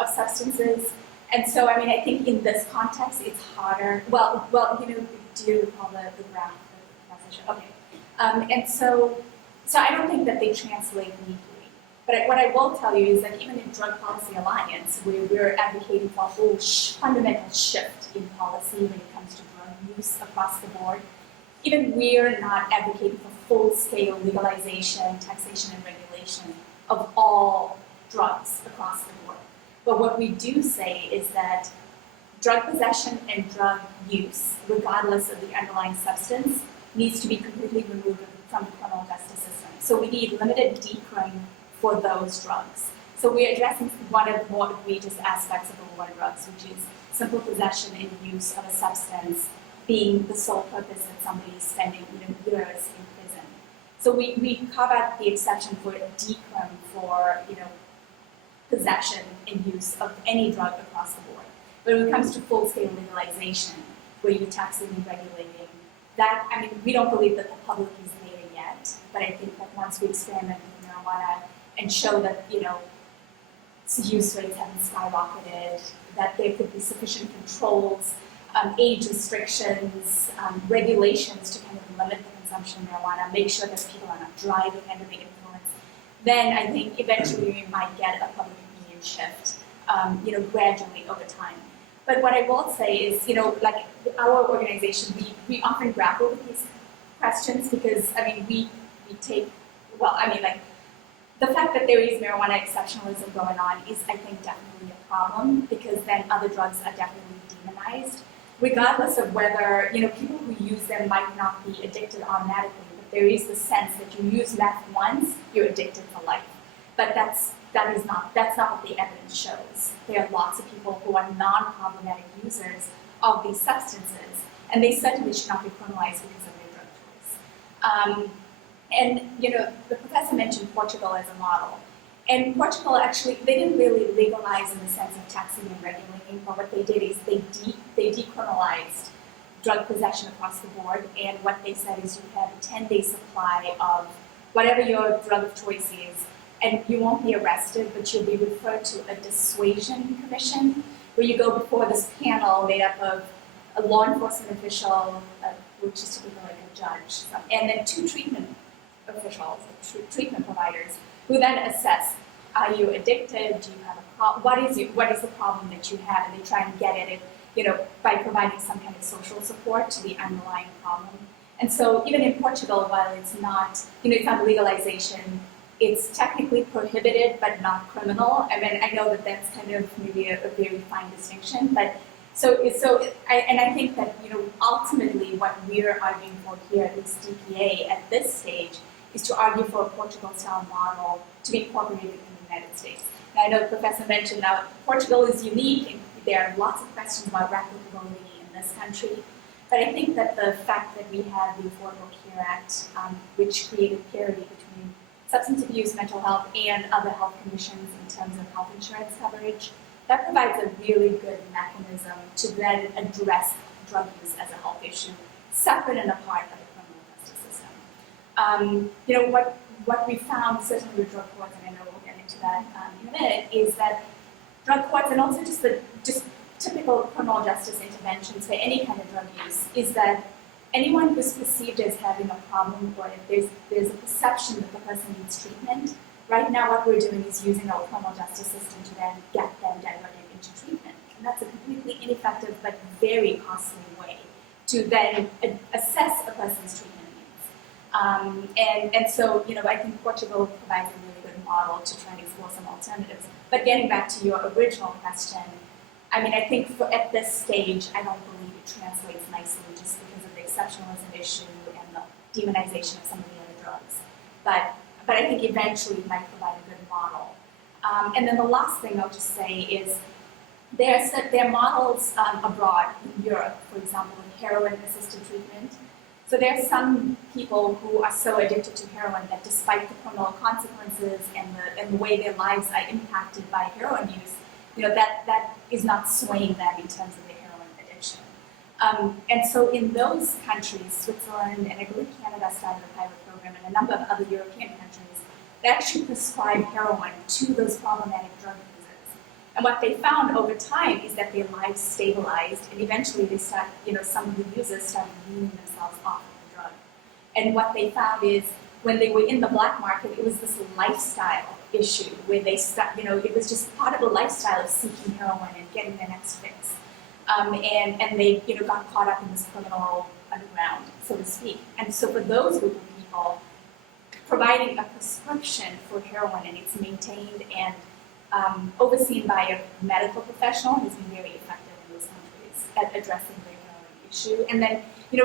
of substances. And so, I mean, I think in this context, it's harder. Well, do you recall the graph, the message? Okay. And so I don't think that they translate neatly. But what I will tell you is that even in Drug Policy Alliance, where we're advocating for a whole fundamental shift in policy when it comes to drug use across the board, even we're not advocating for full-scale legalization, taxation, and regulation of all drugs across the board. But what we do say is that drug possession and drug use, regardless of the underlying substance, needs to be completely removed from the criminal justice system. So we need limited decrim for those drugs. So we're addressing one of the more egregious aspects of the war on drugs, which is simple possession and use of a substance being the sole purpose that somebody is spending years in prison. So we carve out the exception for decrim for possession and use of any drug across the board. But when it comes to full-scale legalization, where you're taxing and regulating, that, I mean, we don't believe that the public is there yet, but I think that once we experiment with marijuana and show that, use rates haven't skyrocketed, that there could be sufficient controls, age restrictions, regulations to kind of limit the consumption of marijuana, make sure that people are not driving under the influence, then I think eventually we might get a public opinion shift, gradually over time. But what I will say is, like our organization, we often grapple with these questions because, I mean, we take, the fact that there is marijuana exceptionalism going on is, I think, definitely a problem because then other drugs are definitely demonized, regardless of whether, people who use them might not be addicted automatically, but there is the sense that you use meth once, you're addicted for life. But that's not what the evidence shows. There are lots of people who are non-problematic users of these substances, and they certainly should not be criminalized because of their drug choice. And the professor mentioned Portugal as a model. And Portugal actually, they didn't really legalize in the sense of taxing and regulating, but what they did is they decriminalized drug possession across the board, and what they said is you have a 10-day supply of whatever your drug of choice is, and you won't be arrested, but you'll be referred to a dissuasion commission, where you go before this panel made up of a law enforcement official, which is typically like a judge, and then 2 treatment officials, treatment providers, who then assess, are you addicted, do you have a problem, what is the problem that you have, and they try and get at it, by providing some kind of social support to the underlying problem. And so even in Portugal, while it's not, it's not legalization, it's technically prohibited but not criminal. I mean, I know that that's kind of maybe a very fine distinction, but I think that, ultimately what we're arguing for here at least DPA at this stage is to argue for a Portugal-style model to be incorporated in the United States. Now, I know the professor mentioned that Portugal is unique, and there are lots of questions about replicability in this country. But I think that the fact that we have the Affordable Care Act, which created parity between substance abuse, mental health, and other health conditions in terms of health insurance coverage, that provides a really good mechanism to then address drug use as a health issue, separate and apart of the criminal justice system. What we found, certainly with drug courts, and I know we'll get into that in a minute, is that drug courts, and also just typical criminal justice interventions for any kind of drug use, is that anyone who's perceived as having a problem, or if there's a perception that the person needs treatment, right now what we're doing is using our criminal justice system to then get them diverted into treatment. And that's a completely ineffective but very costly way to then assess a person's treatment needs. And so, I think Portugal provides a really good model to try and explore some alternatives. But getting back to your original question, I think at this stage, I don't believe it translates nicely just because of the exceptionalism issue and the demonization of some of the other drugs. But I think eventually it might provide a good model. And then the last thing I'll just say is there are models abroad in Europe, for example, in heroin-assisted treatment. So there are some people who are so addicted to heroin that despite the criminal consequences and the way their lives are impacted by heroin use, that is not swaying them in terms of their heroin addiction. And so in those countries, Switzerland and I believe Canada started a pilot program and a number of other European countries, they actually prescribe heroin to those problematic drug users. And what they found over time is that their lives stabilized and eventually they start, some of the users started weaning themselves off of the drug. And what they found is when they were in the black market, it was this lifestyle issue where they it was just part of the lifestyle of seeking heroin and getting their next fix. And they, got caught up in this criminal underground, so to speak. And so for those group of people, providing a prescription for heroin and it's maintained and overseen by a medical professional has been very effective in those countries at addressing the heroin issue. And then,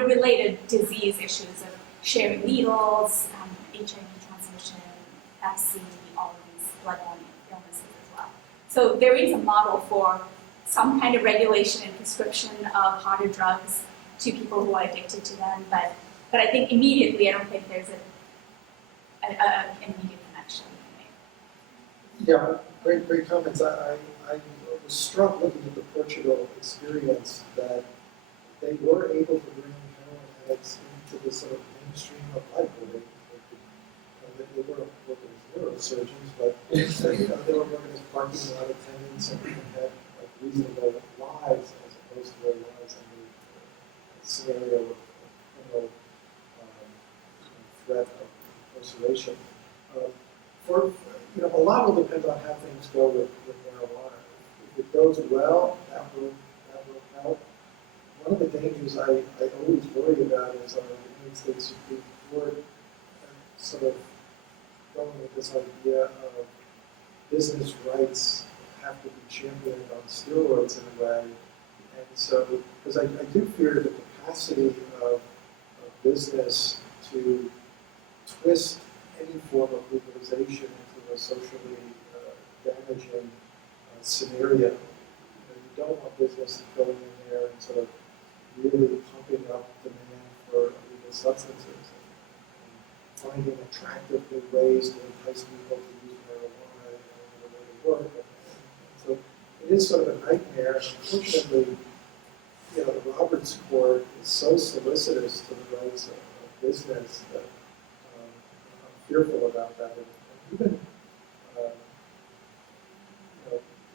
related disease issues of sharing needles, HIV transmission, FC, all of these bloodborne illnesses as well. So there is a model for some kind of regulation and prescription of harder drugs to people who are addicted to them, but I think immediately I don't think there's an immediate connection. Yeah, great comments. I was struck looking at the Portugal experience that they were able to bring heroin addicts into the sort of mainstream of life. They were working as neurosurgeons, but they were working as parking lot attendants and had reasonable lives as opposed to their lives in the scenario of criminal threat of incarceration. A lot will depend on how things go with marijuana. If it goes well, that will help. One of the dangers I always worry about is the United States Supreme Court sort of going with this idea of business rights have to be championed on steroids in a way. And so, because I do fear the capacity of business to twist any form of legalization into a socially damaging scenario. You don't want business going in there and sort of really pumping up demand for illegal substances and finding attractive new ways to entice people to use marijuana in the way to work. So it is sort of a nightmare. Unfortunately, the Roberts Court is so solicitous to the rights of business that I'm fearful about that. And even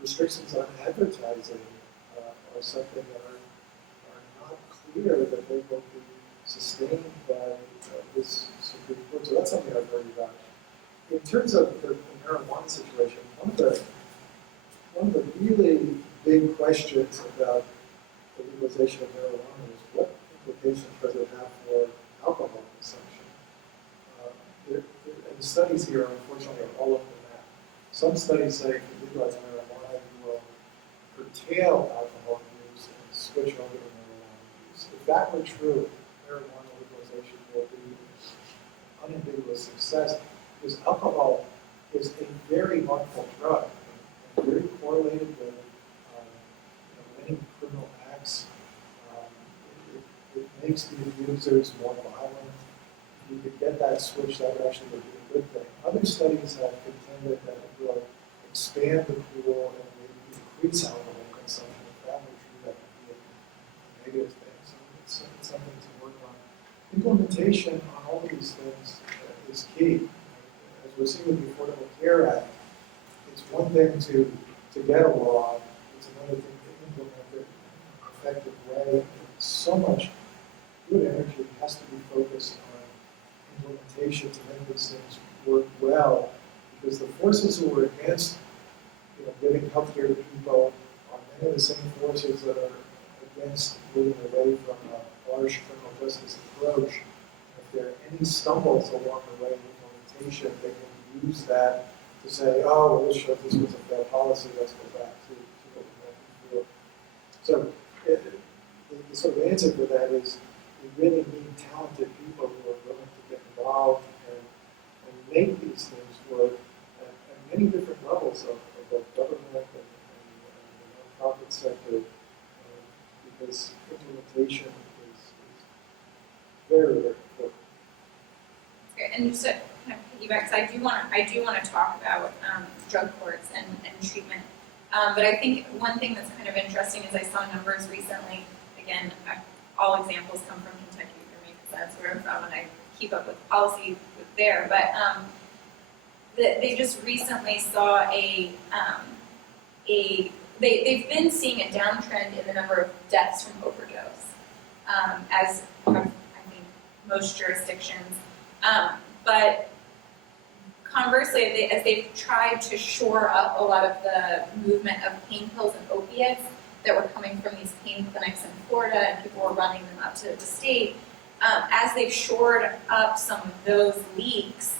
restrictions on advertising are something that are not clear that they will be sustained by this Supreme Court. So that's something I'm worried about. In terms of the marijuana situation, one of the really big questions about the legalization of marijuana is what implications does it have for alcohol consumption? And the studies here, unfortunately, are all over the map. Some studies say if you legalize marijuana, you will curtail alcohol use and switch over to marijuana use. If that were true, marijuana legalization will be an unambiguous success because alcohol is a very harmful drug and very correlated with many criminal acts. It makes the abusers more violent. If you could get that switch, that would actually be a good thing. Other studies have contended that it will expand the pool and maybe increase alcohol consumption. If that were true, that would be a negative thing. So it's something to work on. Implementation on all of these things is key. As we're seeing with the Affordable Care Act, it's one thing to get a law, it's another thing to implement it in an effective way. And so much good energy has to be focused on implementation to make these things work well, because the forces who are against giving health care to people are many of the same forces that are against moving away from a harsh criminal justice approach. If there are any stumbles along the way in implementation, they can use that to say, oh, well, this showed this was a failed policy, let's go back to what we had before. So the sort of answer for that is we really need talented people who are willing to get involved and make these things work at many different levels of both government and the nonprofit sector, because implementation is very, very important. Okay, and just to kind of piggyback, because I do want to talk about drug courts and treatment. But I think one thing that's kind of interesting is I saw numbers recently. Again, all examples come from Kentucky for me because that's where I'm from, and I keep up with policy with there. But they just recently saw they've been seeing a downtrend in the number of deaths from overdose, as I think most jurisdictions. But conversely, as they've tried to shore up a lot of the movement of pain pills and opiates that were coming from these pain clinics in Florida, and people were running them up to the state, as they've shored up some of those leaks,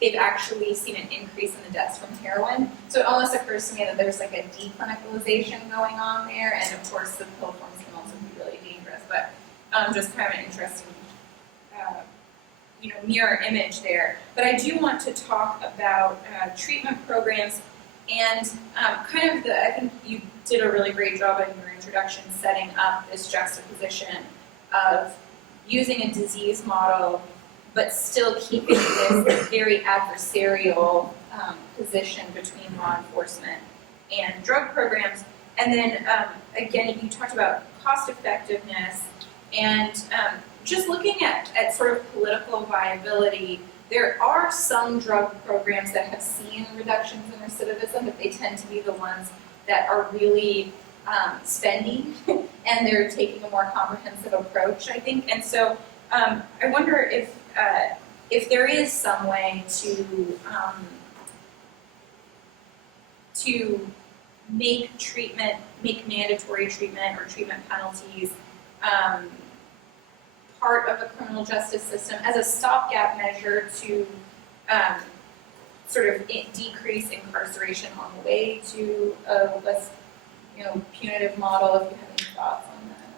they've actually seen an increase in the deaths from heroin. So it almost occurs to me that there's like a declinicalization going on there, and of course the pill forms can also be really dangerous, but just kind of an interesting mirror image there. But I do want to talk about treatment programs and I think you did a really great job in your introduction setting up this juxtaposition of using a disease model but still keeping this very adversarial position between law enforcement and drug programs. And then again, you talked about cost effectiveness and just looking at sort of political viability. There are some drug programs that have seen reductions in recidivism, but they tend to be the ones that are really spendy, and they're taking a more comprehensive approach, I think. And so I wonder if there is some way to make mandatory treatment or treatment penalties part of a criminal justice system as a stopgap measure to sort of decrease incarceration on the way to a less, punitive model. If you have any thoughts on that.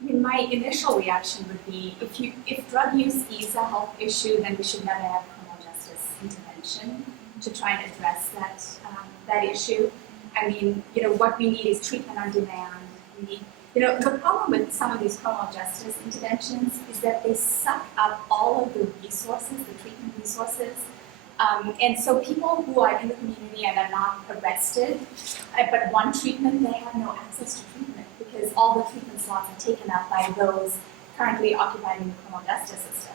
I mean, my initial reaction would be if drug use is a health issue, then we should never have criminal justice intervention to try and address that issue. I mean, what we need is treatment on demand. We need, the problem with some of these criminal justice interventions is that they suck up all of the resources, the treatment resources. And so people who are in the community and are not arrested, but want treatment, they have no access to treatment because all the treatment slots are taken up by those currently occupying the criminal justice system.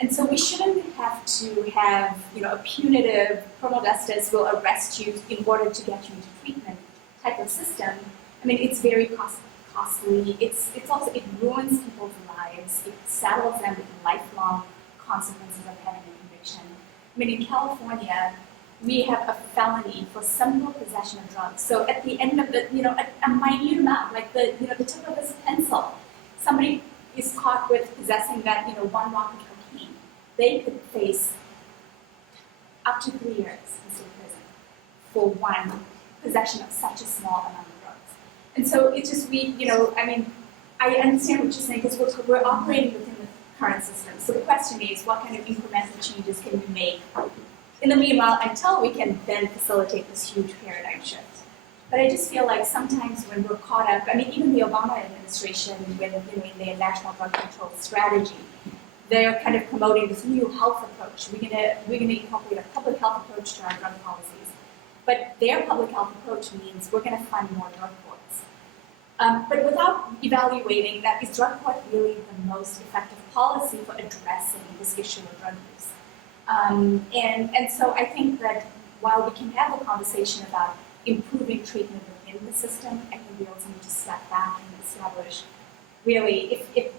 And so we shouldn't have to have, a punitive criminal justice will arrest you in order to get you into treatment type of system. I mean, it's very costly. It's also, it ruins people's lives. It saddles them with lifelong consequences of having a conviction. I mean, in California, we have a felony for simple possession of drugs. So at the end of the, a minute amount, like the tip of this pencil, somebody is caught with possessing that, 1 rock of cocaine. They could face up to 3 years in state prison for one possession of such a small amount of drugs. And so it's just, I understand what you're saying because we're operating within the current system. So the question is, what kind of incremental changes can we make in the meanwhile until we can then facilitate this huge paradigm shift? But I just feel like sometimes when we're caught up, even the Obama administration, when in their national drug control strategy, they're kind of promoting this new health approach. We're gonna incorporate a public health approach to our drug policies. But their public health approach means we're gonna fund more drug courts. But without evaluating that, is drug court really the most effective policy for addressing this issue of drug use? And so I think that while we can have a conversation about improving treatment within the system, I think we also need to step back and establish really, and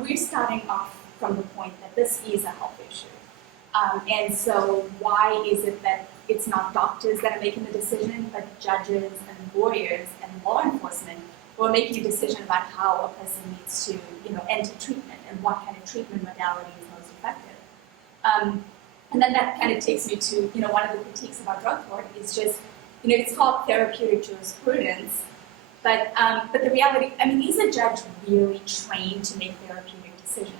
we're starting off from the point that this is a health issue. And so why is it that it's not doctors that are making the decision, but judges and lawyers and law enforcement or making a decision about how a person needs to, enter treatment and what kind of treatment modality is most effective. And then that kind of takes me to, one of the critiques about drug court is just, it's called therapeutic jurisprudence, but the reality, is a judge really trained to make therapeutic decisions?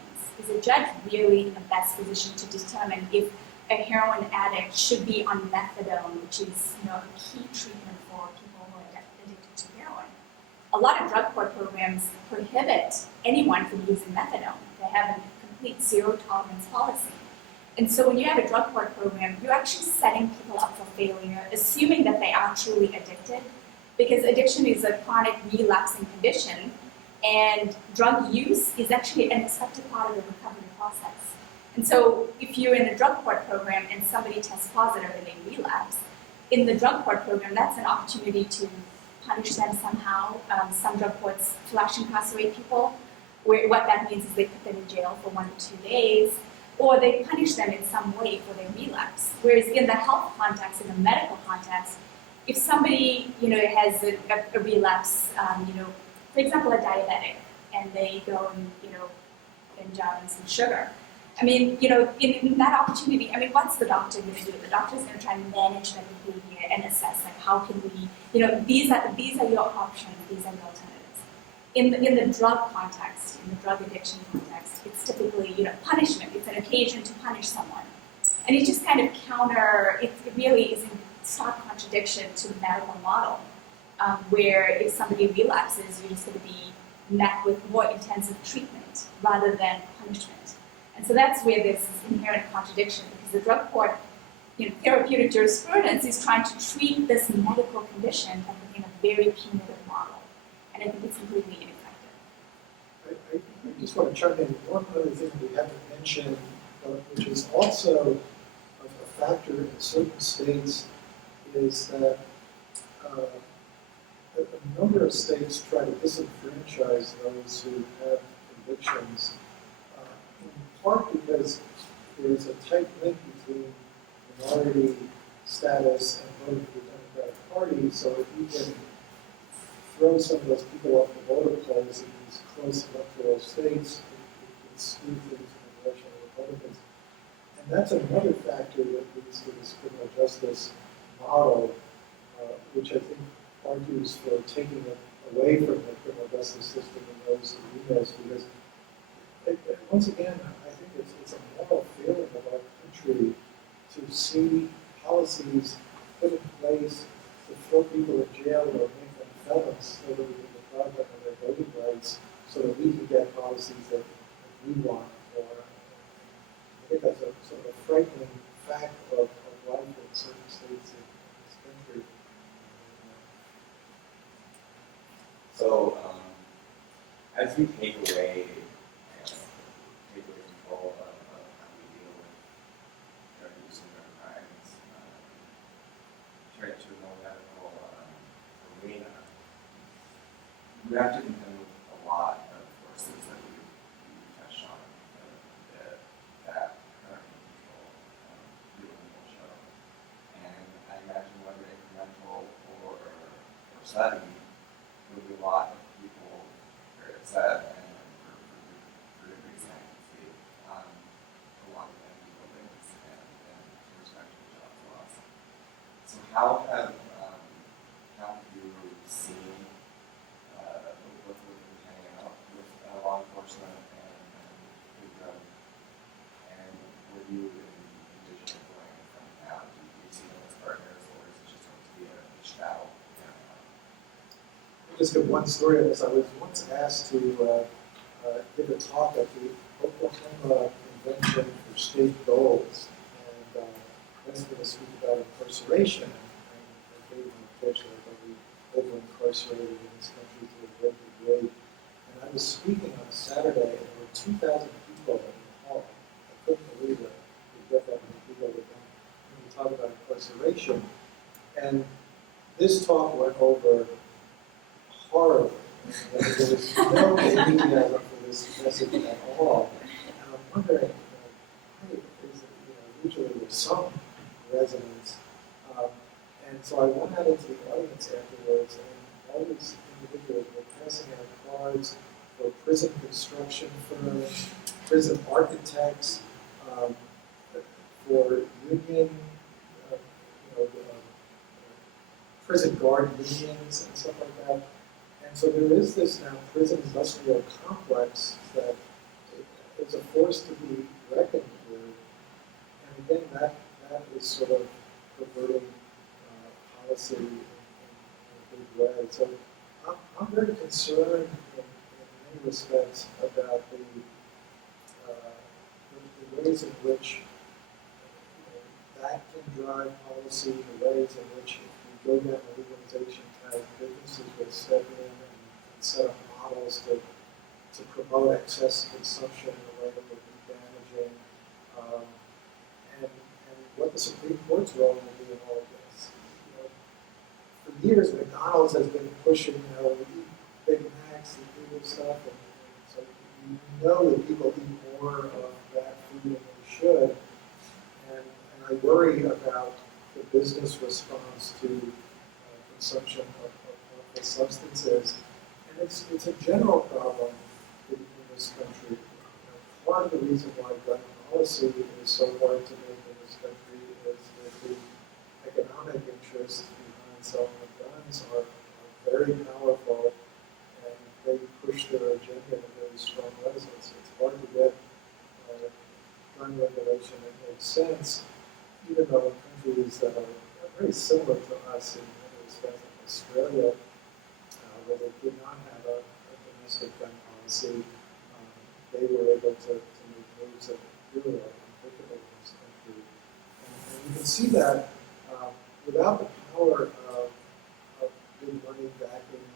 Is a judge really in the best position to determine if a heroin addict should be on methadone, which is, a key treatment for people who are addicted to heroin? A lot of drug court programs prohibit anyone from using methadone. They have a complete zero tolerance policy. And so when you have a drug court program, you're actually setting people up for failure, assuming that they are truly addicted, because addiction is a chronic relapsing condition, and drug use is actually an expected part of the recovery process. And so if you're in a drug court program and somebody tests positive and they relapse, in the drug court program, that's an opportunity to punish them somehow. Some drug courts flash incarcerate people, where what that means is they put them in jail for 1 to 2 days, or they punish them in some way for their relapse. Whereas in the health context, in the medical context, if somebody has a relapse, for example, a diabetic, and they go and binge out on some sugar. In that opportunity, what's the doctor going to do? The doctor's going to try and manage their behavior and assess, how can we, these are your options, these are your alternatives. In the drug context, in the drug addiction context, it's typically, punishment. It's an occasion to punish someone. And it's just kind of it really is in stark contradiction to the medical model, where if somebody relapses, you're just going to be met with more intensive treatment rather than punishment. And so that's where there's this inherent contradiction, because the drug court, therapeutic jurisprudence is trying to treat this medical condition in a very punitive model. And I think it's completely ineffective. I just want to chime in. One other thing we haven't mentioned, which is also a factor in certain states, is that a number of states try to disenfranchise those who have convictions, in part because there's a tight link between minority status and voting for the Democratic Party. So if you can throw some of those people off the voter polls in these close electoral states, it can skew things in the direction of Republicans. And that's another factor that leads to this criminal justice model, which I think argues for taking it away from the criminal justice system and those arenas, because once again, I think it's a moral failing of our country to see policies put in place to throw people in jail or make them felons so that we can deprive them of their voting rights, so that we can get policies that we want. I think that's a sort of a frightening fact of life in certain states in this country. So, as we take away control of how we deal with drug use and drug crimes, turn it to a more medical arena, we have to contend with a lot of forces that we touched on that currently control the legal show. And I imagine whether incremental or sudden, there will be a lot of people very upset, and for good reason, I can see a lot of empty buildings and respectful job loss. So how have you seen what's been hanging out with law enforcement and drug, and what do you envision going from now? Do you see them as partners, or is it just going to be a shadow? Just give one story on this. I was once asked to give a talk at the Oklahoma Convention for State Goals, and I was going to speak about incarceration. And I gave an approach that I be over-incarcerated in this country to a great degree. And I was speaking on a Saturday, and there were 2,000 people in the hall. I couldn't believe that we get that many people when we talk about incarceration. And this talk went over horrible. There was no enthusiasm for this message at all. And I'm wondering, why is it, usually there's some resonance. And so I went out into the audience afterwards, and all these individuals. We're passing out cards for prison construction firms, prison architects, for union, prison guard unions and stuff like that. And so there is this now prison industrial complex that is a force to be reckoned with. And again, that is sort of perverting policy in a big way. So I'm very concerned in many respects about the ways in which that can drive policy, the ways in which if you go down the legalization path, businesses will step in and set up models to promote excess consumption in a way that would be damaging. And what the Supreme Court's role will be in all of this. For years, McDonald's has been pushing, Big Macs and people stuff, and so you know that people eat more of that food than they should. And I worry about the business response to consumption of harmful substances. And it's a general problem in this country. Part of the reason why gun policy is so hard to make in this country is that the economic interests behind selling of guns are very powerful, and they push their agenda in very strong ways. It's hard to get gun regulation that makes sense, even though in countries that are very similar to us in many respects, like Australia, where they did not have a domestic gun policy, they were able to make moves that really are unthinkable in this country. And you can see that without the power of big money backing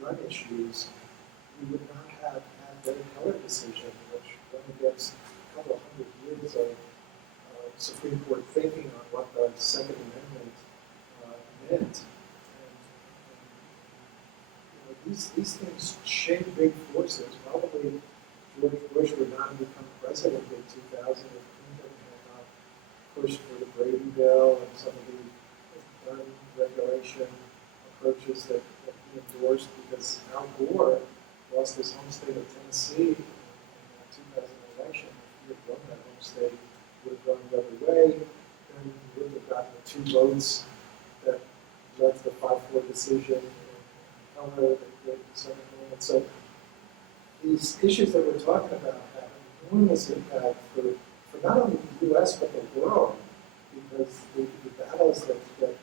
gun issues, we would not have had the Heller decision, which went against a couple of hundred years of Supreme Court thinking on what the Second Amendment meant. These things shape big forces. Probably George Bush would not have become president in 2000 if Clinton had not pushed for the Brady Bill and some of the gun regulation approaches that he endorsed, because Al Gore lost his home state of Tennessee in the 2000 election. If he had won that home state, he would have gone the other way, then he would have gotten the 2 votes that led to the 5-4 decision in Heller. And so these issues that we're talking about have an enormous impact for not only the U.S. but the world, because the battles that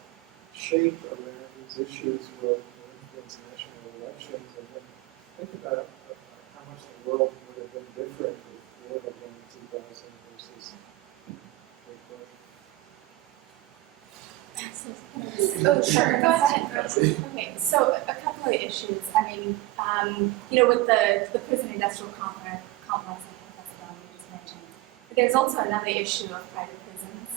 shape around these issues will influence national elections. And then think about how much the world would have been different if Ford had won in 2000 versus Oh, sure. Go ahead. Okay, so a couple of issues. I mean, with the prison industrial complex that Professor Donovan just mentioned, but there's also another issue of private prisons.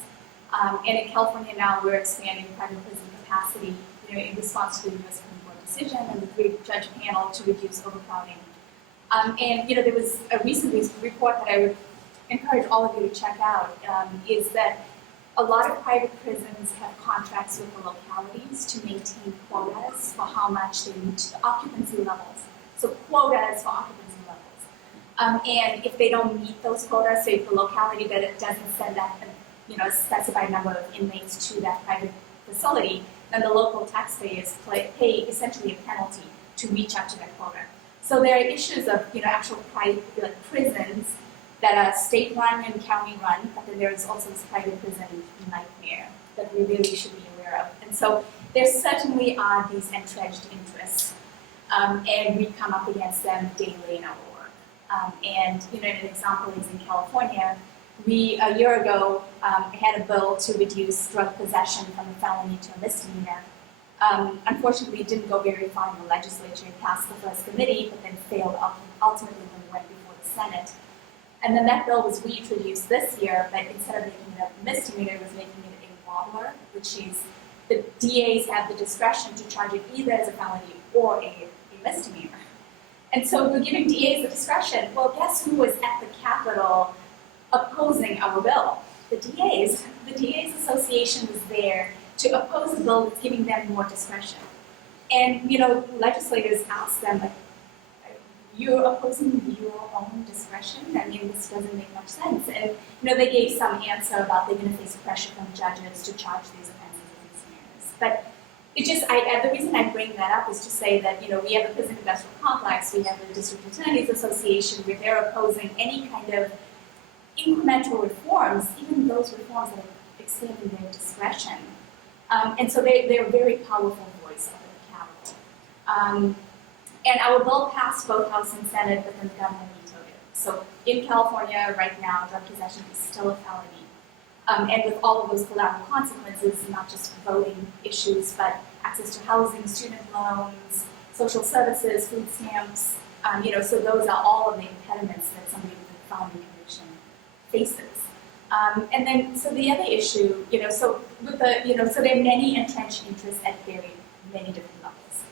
And in California now, we're expanding private prison capacity, in response to the U.S. Supreme Court decision and the 3-judge panel to reduce overcrowding. And there was a recent report that I would encourage all of you to check out, is that a lot of private prisons have contracts with the localities to maintain quotas for how much they need to, the occupancy levels. So quotas for occupancy levels. And if they don't meet those quotas, so if the locality doesn't send that, a specified number of inmates to that private facility, then the local taxpayers pay essentially a penalty to reach up to that quota. So there are issues of, actual private prisons that are state-run and county-run, but then there's also this private prison nightmare that we really should be aware of. And so there certainly are these entrenched interests, and we come up against them daily in our work. And an example is in California, we, a year ago, had a bill to reduce drug possession from a felony to a misdemeanor. Unfortunately, it didn't go very far in the legislature. It passed the first committee, but then failed ultimately when it went before the Senate. And then that bill was reintroduced this year, but instead of making it a misdemeanor, it was making it a wobbler, which is the DAs have the discretion to charge it either as a felony or a misdemeanor. And so we're giving DAs the discretion. Well, guess who was at the Capitol opposing our bill? The DAs. The DAs Association was there to oppose a bill that's giving them more discretion. And, legislators ask them, like, you're opposing your own discretion? I mean, this doesn't make much sense. And, they gave some answer about they're going to face pressure from judges to charge these offenses as misdemeanors. But the reason I bring that up is to say that, we have a prison industrial complex, we have the District Attorneys Association, where they're opposing any kind of incremental reforms, even those reforms that are extending their discretion. And so they're a very powerful voice of the Capitol. And our bill passed both House and Senate, but then the governor vetoed it. So in California right now, drug possession is still a felony. And with all of those collateral consequences, not just voting issues, but access to housing, student loans, social services, food stamps, so those are all of the impediments that somebody with a felony conviction faces. And then, so the other issue, so with so there are many entrenched interests at very many different levels.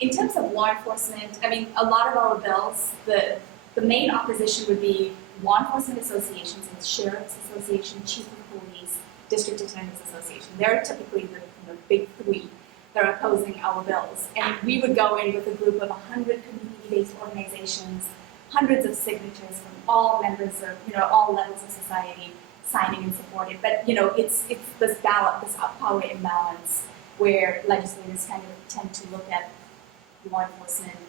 In terms of law enforcement, I mean, a lot of our bills, the main opposition would be law enforcement associations, and Sheriff's Association, Chief of Police, District Attorneys Association. They're typically the big three that are opposing our bills. And we would go in with a group of 100 community-based organizations, hundreds of signatures from all members of, all levels of society signing and supporting. But, it's this power imbalance where legislators kind of tend to look at the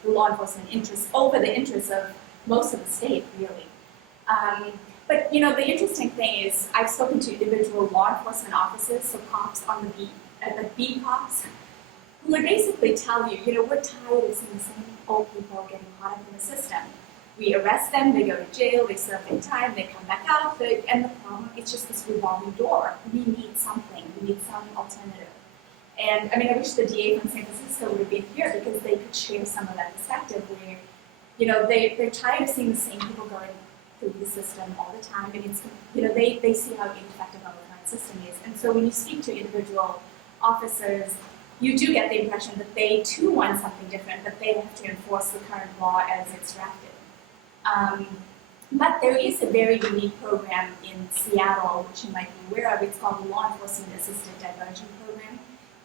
law enforcement interests over the interests of most of the state, really. But the interesting thing is, I've spoken to individual law enforcement officers, so cops on the beat, beat cops, who would basically tell you, we're tired of seeing the same old people getting caught up in the system. We arrest them, they go to jail, they serve their time, they come back out, and the problem, it's just this revolving door. We need something, we need some alternative. And I mean, I wish the DA from San Francisco would have been here because they could share some of that perspective where, they're tired of seeing the same people going through the system all the time, and it's, they see how ineffective our current system is. And so when you speak to individual officers, you do get the impression that they too want something different, but they have to enforce the current law as it's drafted. But there is a very unique program in Seattle, which you might be aware of. It's called the Law Enforcement Assisted Diversion Program.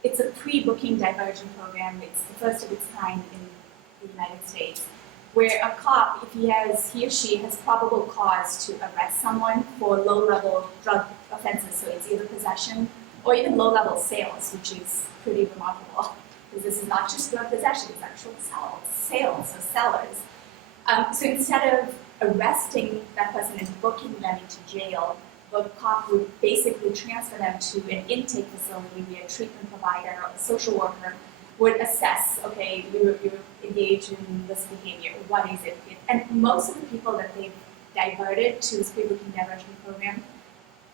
It's a pre-booking diversion program. It's the first of its kind in the United States, where a cop, if he or she has probable cause to arrest someone for low-level drug offenses, so it's either possession or even low-level sales, which is pretty remarkable, because this is not just drug possession, it's actual sales, so sellers. So instead of arresting that person and booking them into jail, the cop would basically transfer them to an intake facility where a treatment provider or a social worker would assess, okay, you're engaged in this behavior, what is it? And most of the people that they've diverted to this pre-booking diversion program,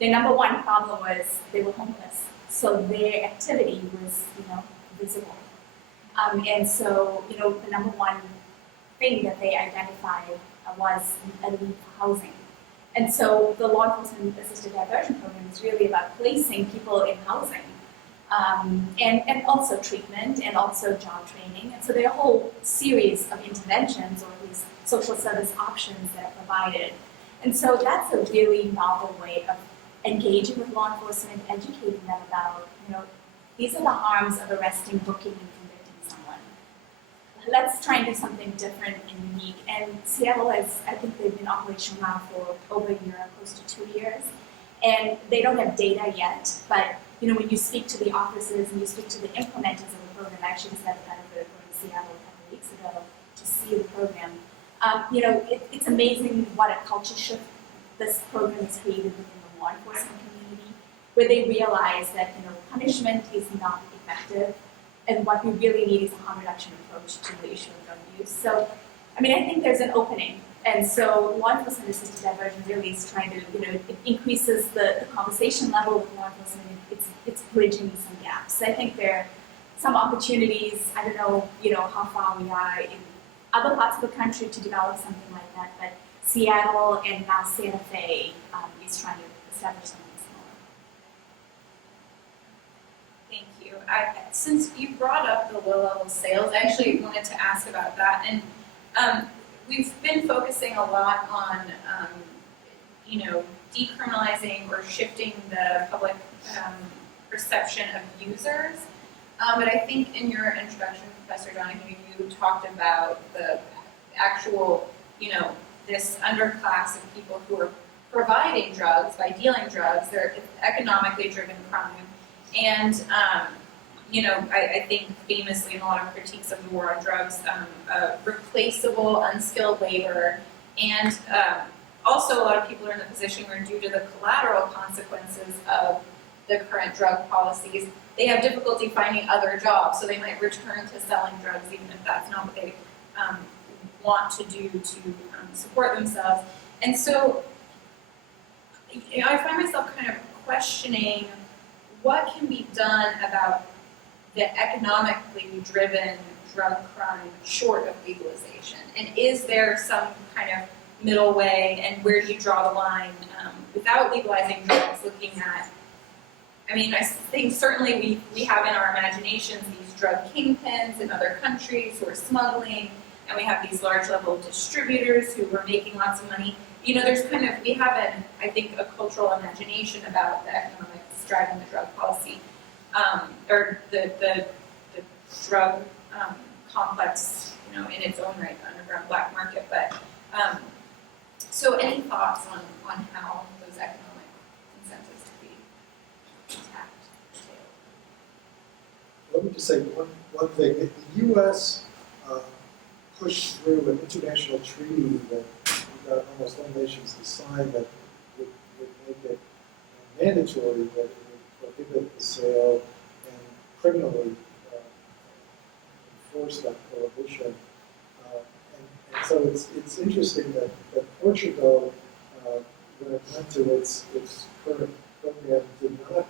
their number one problem was they were homeless. So their activity was, visible. And so, the number one thing that they identified was a need for housing. And so the law enforcement assisted diversion program is really about placing people in housing, and also treatment and also job training. And so there are a whole series of interventions or these social service options that are provided. And so that's a really novel way of engaging with law enforcement, educating them about, these are the harms of arresting, booking, and convicting someone. Let's try and do something different and unique. And Seattle has, I think they've been operational now for over a year, close to 2 years. And they don't have data yet, but when you speak to the officers and you speak to the implementers of the program, I actually just had the benefit of going to Seattle a couple of weeks ago to see the program. It's amazing what a culture shift this program has created within the law enforcement community, where they realize that punishment is not effective, and what we really need is a harm reduction approach to the issue of drug use. So, I think there's an opening. And so law enforcement assisted diversion really is trying to, it increases the conversation level with law enforcement. It's bridging some gaps. I think there are some opportunities. I don't know, how far we are in other parts of the country to develop something like that, but Seattle and now Santa Fe is trying to establish something similar. Thank you. Since you brought up the low-level sales, I actually wanted to ask about that. And we've been focusing a lot on, decriminalizing or shifting the public perception of users. But I think in your introduction, Professor Donahue, you talked about the actual, this underclass of people who are providing drugs by dealing drugs. They're economically driven crime. And, I think famously in a lot of critiques of the war on drugs, replaceable, unskilled labor, and also a lot of people are in the position where due to the collateral consequences of the current drug policies, they have difficulty finding other jobs, so they might return to selling drugs even if that's not what they want to do to support themselves. And so, I find myself kind of questioning what can be done about the economically driven drug crime short of legalization, and is there some kind of middle way, and where do you draw the line without legalizing drugs, looking at, I think certainly we have in our imaginations these drug kingpins in other countries who are smuggling, and we have these large level distributors who are making lots of money. We have I think, a cultural imagination about the economics driving the drug policy, or the drug complex, in its own right, the underground black market. But so any thoughts on how those economic incentives to be intact? Let me just say one thing. The U.S. Pushed through an international treaty that we got almost all nations to sign that would make it mandatory, that it would prohibit the sale and criminally enforce that prohibition. And so it's interesting that Portugal, when it went to its current program, did not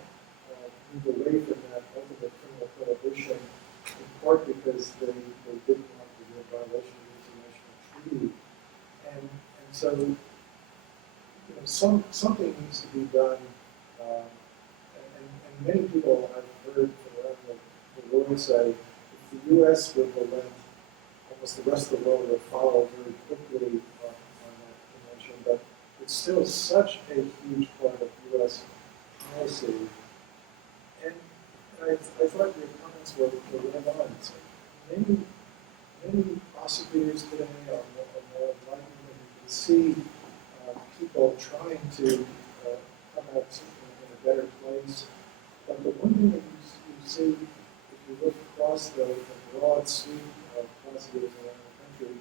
move away from that ultimate criminal prohibition, in part because they didn't want to be in violation of the international treaty. And so, something needs to be done, and many people I've heard from around the world say, if the U.S. would relent, almost the rest of the world would follow very quickly on that convention. But it's still such a huge part of U.S. policy. And I thought your comments were right on. So many prosecutors today are more enlightened, and you can see people trying to come out in a better place. But the one thing that you see, if you look across the broad sweep of prosecutors around the country,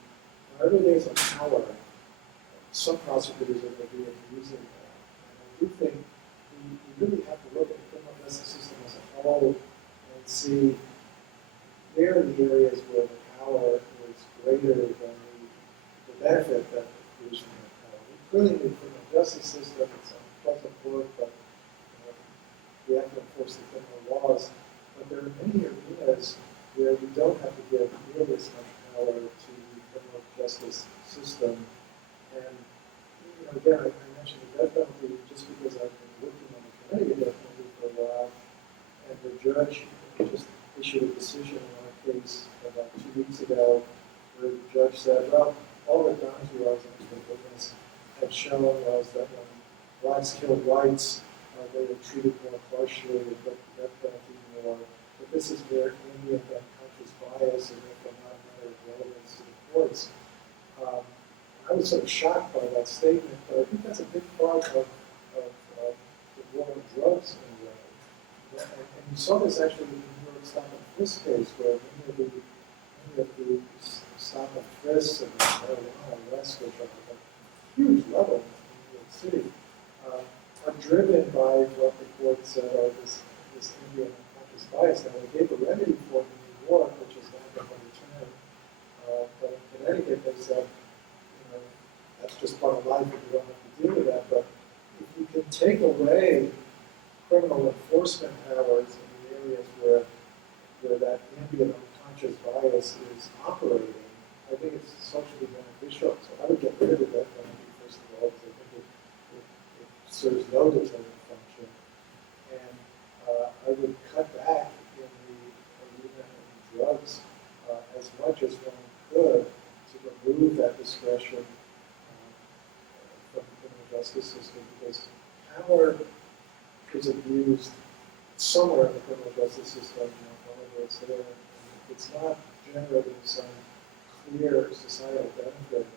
wherever there's a power, some prosecutors are going to be abusing that. And I do think we really have to look at the criminal justice system as a whole and see where are the areas where the power is greater than the benefit that accrues from that power. We clearly need a criminal justice system. It's unpleasant work, but we have to enforce the criminal laws. But there are many areas where we don't have to give nearly as much power to the criminal justice system. And again, I mentioned the death penalty just because I've been working on the committee of death penalty for a while, and the judge just issued a decision in our case about 2 weeks ago, where the judge said, well, all the times we always witness had shown was that when blacks killed whites, they were treated more harshly and put the death penalty more. But this is where ambient unconscious bias and therefore not a matter of relevance to the courts. I was sort of shocked by that statement, but I think that's a big part of the war on drugs in a way. And you saw this actually in the New York Stop and Frisk case, where many of the stop and frisks and marijuana arrests, which are at a huge level in New York City, are driven by what the court said are this ambient unconscious bias. Now, they gave a remedy for it in New York, which is not going to return. But in Connecticut, they said, that's just part of life and you don't have to deal with that. But if you can take away criminal enforcement powers in the areas where that ambient unconscious bias is operating, I think it's socially beneficial. So I would get rid of the death penalty, first of all, because I think it serves no deterrent function. And I would cut back in the arena of drugs as much as one could to remove that discretion from the criminal justice system, because power is abused somewhere in the criminal justice system, however that's there. And if it's not generating some clear societal benefit, I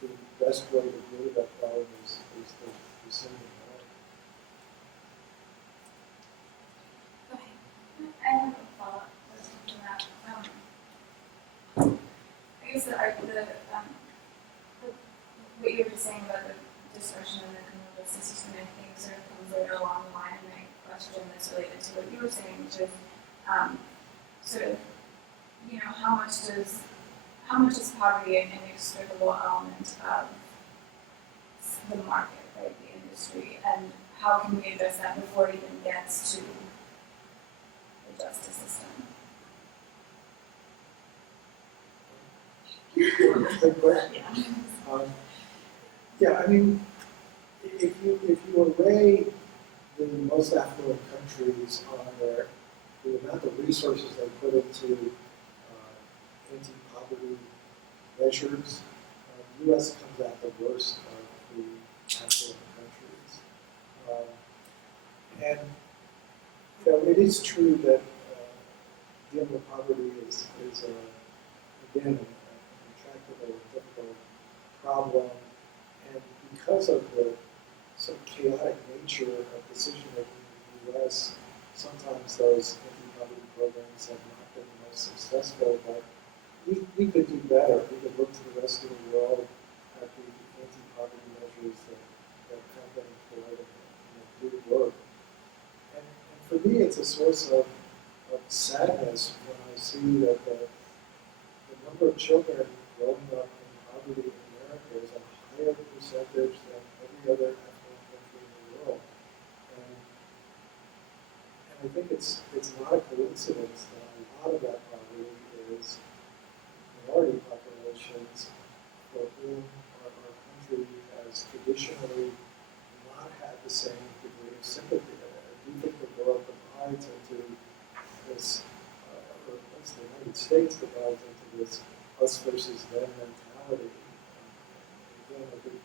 think the best way to deal with that problem is to send it out. Okay. I have a follow-up question to that. I guess what you were saying about the distortion of the criminal justice system, I think sort of comes later along the line in my question that's related to what you were saying, which is sort of, you know, how much is poverty an inextricable element of the market, right, the industry, and how can we address that before it even gets to the justice system? Good question. Yeah, I mean, if you array the most affluent countries on the amount of resources they put into anti-poverty measures, the U.S. comes out the worst of the affluent countries. And you know, it is true that dealing with poverty is again, an intractable and difficult problem. And because of the sort of chaotic nature of decision making in the U.S., sometimes those anti-poverty programs have not been the most successful, but we could do better. We could look to the rest of the world at the anti-poverty measures that have been employed and do work. And for me, it's a source of sadness when I see that the number of children growing up in poverty in America is a higher percentage than every other affluent country in the world. And I think it's not a coincidence that a lot of that poverty is minority populations for whom our country has traditionally not had the same degree of sympathy. I do think the world divides into this, or at least the United States divides into this us versus them mentality. Again, I think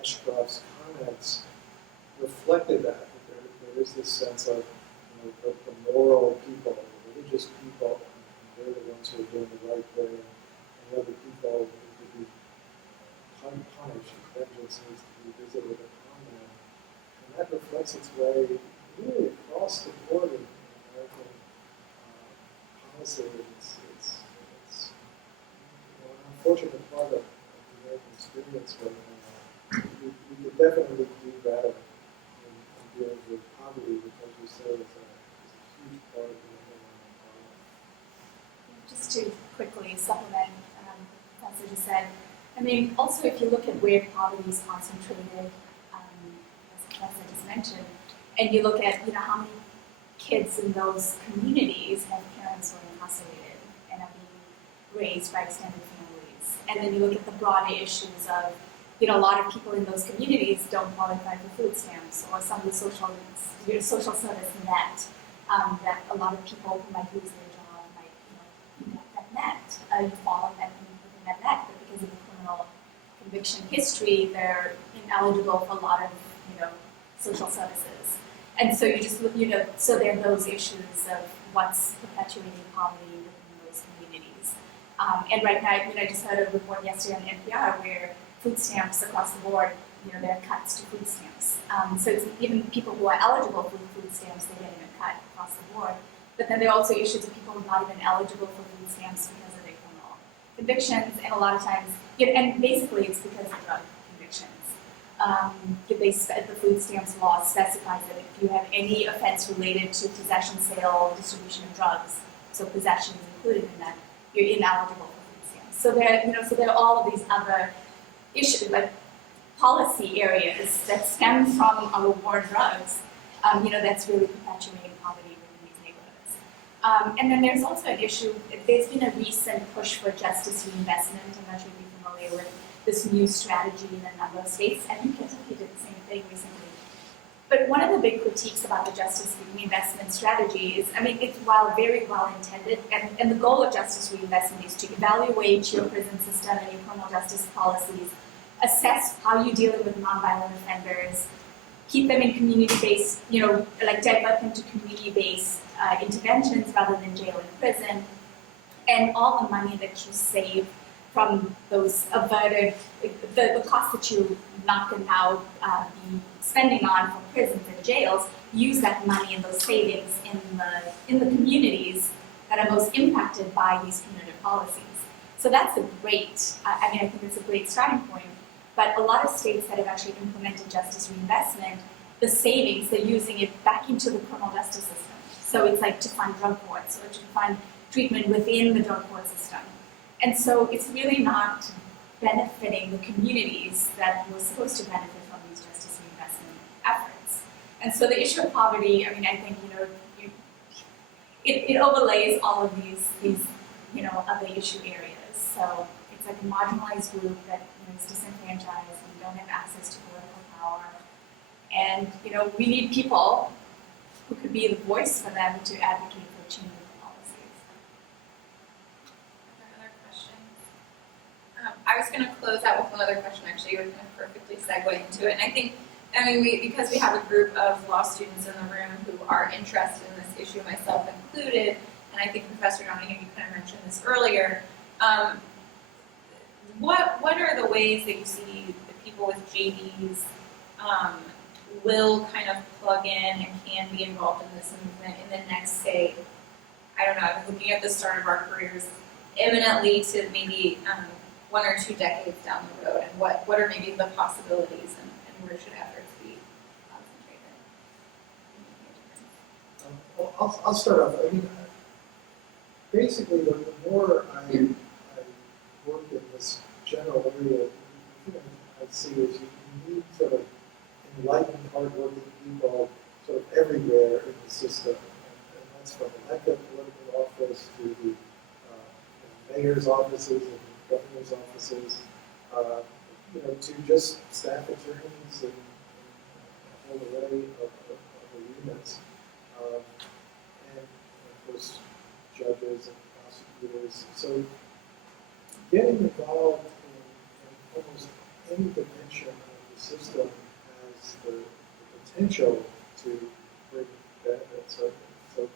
Ashcroft's comments reflected that there is this sense of the moral people, the religious people, and they're the ones who are doing the right thing, and the other people need to be punished, and vengeance needs to be visited upon them. And that reflects its way really across the board in American policy. It's an unfortunate part of the American experience right now. We could definitely do better in dealing with poverty, which, as you said, is a huge part of the underlying problem. Just to quickly supplement what Professor just said, I mean, also if you look at where poverty is concentrated, as Professor just mentioned, and you look at how many kids in those communities have parents who are incarcerated and are being raised by extended families, and then you look at the broader issues of a lot of people in those communities don't qualify for food stamps or some of the social service net that a lot of people who might lose their job might that net. You fall within that net, but because of the criminal conviction history, they're ineligible for a lot of social services. And so you just so there are those issues of what's perpetuating poverty within those communities. And right now, I just heard a report yesterday on NPR where food stamps across the board, there are cuts to food stamps. So it's even people who are eligible for food stamps, they're getting a cut across the board. But then there are also issues of people who are not even eligible for food stamps because of their criminal convictions, and a lot of times, and basically it's because of drug convictions. The food stamps law specifies that if you have any offense related to possession, sale, or distribution of drugs, so possession is included in that, you're ineligible for food stamps. So there are all of these other issues, like policy areas that stem from our war on drugs, that's really perpetuating poverty within these neighborhoods. And then there's also an issue, there's been a recent push for justice reinvestment. I'm not sure if you're familiar with this new strategy in a number of states. I think Kentucky did the same thing recently. But one of the big critiques about the justice reinvestment strategy is, it's while very well intended, and the goal of justice reinvestment is to evaluate your prison system and your criminal justice policies, assess how you're dealing with nonviolent offenders, keep them in community-based, like divert them to community-based interventions rather than jail and prison. And all the money that you save from those averted, the costs that you're not going to now be spending on for prisons and jails, use that money and those savings in the communities that are most impacted by these punitive policies. So that's a great, I think it's a great starting point. But a lot of states that have actually implemented justice reinvestment, the savings, they're using it back into the criminal justice system. So it's like to fund drug courts or to fund treatment within the drug court system. And so it's really not benefiting the communities that were supposed to benefit from these justice reinvestment efforts. And so the issue of poverty, I think, it overlays all of these other issue areas. So it's like a marginalized group that is disenfranchised and don't have access to political power. And we need people who could be the voice for them to advocate for changing the policies. Are there other questions? I was going to close out with another question. Actually, you were going to perfectly segue into it. And I think, because we have a group of law students in the room who are interested in this issue, myself included, and I think Professor Donahue, you kind of mentioned this earlier. What are the ways that you see the people with JDs will kind of plug in and can be involved in this movement in the next, say, I don't know, I'm looking at the start of our careers imminently to maybe 1 or 2 decades down the road, and what are maybe the possibilities and where should efforts be concentrated? I'll start off. Basically, the more I work in this general area, the thing I see is you need sort of enlightened, hardworking people sort of everywhere in the system. And that's from elected political office to the mayor's offices and governor's offices, to just staff attorneys and a whole array of arenas. And of course, judges and prosecutors. So getting involved in almost any dimension of the system has the potential to bring benefits. So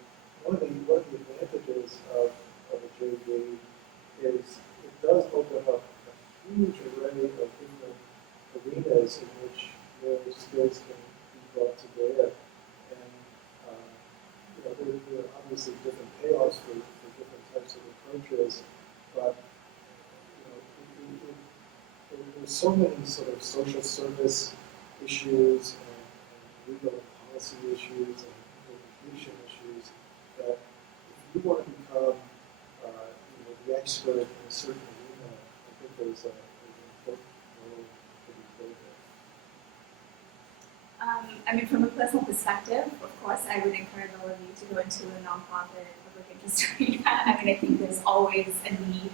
one of the advantages of a JV is it does open up a huge array of different arenas in which your skills can be brought to bear. And there are obviously different payoffs for different types of approaches, but there's so many sort of social service issues and legal and policy issues and implementation issues that if you want to become the expert in a certain arena, I think there's an important role to be played there. From a personal perspective, of course, I would encourage all of you to go into a nonprofit public interest arena. I think there's always a need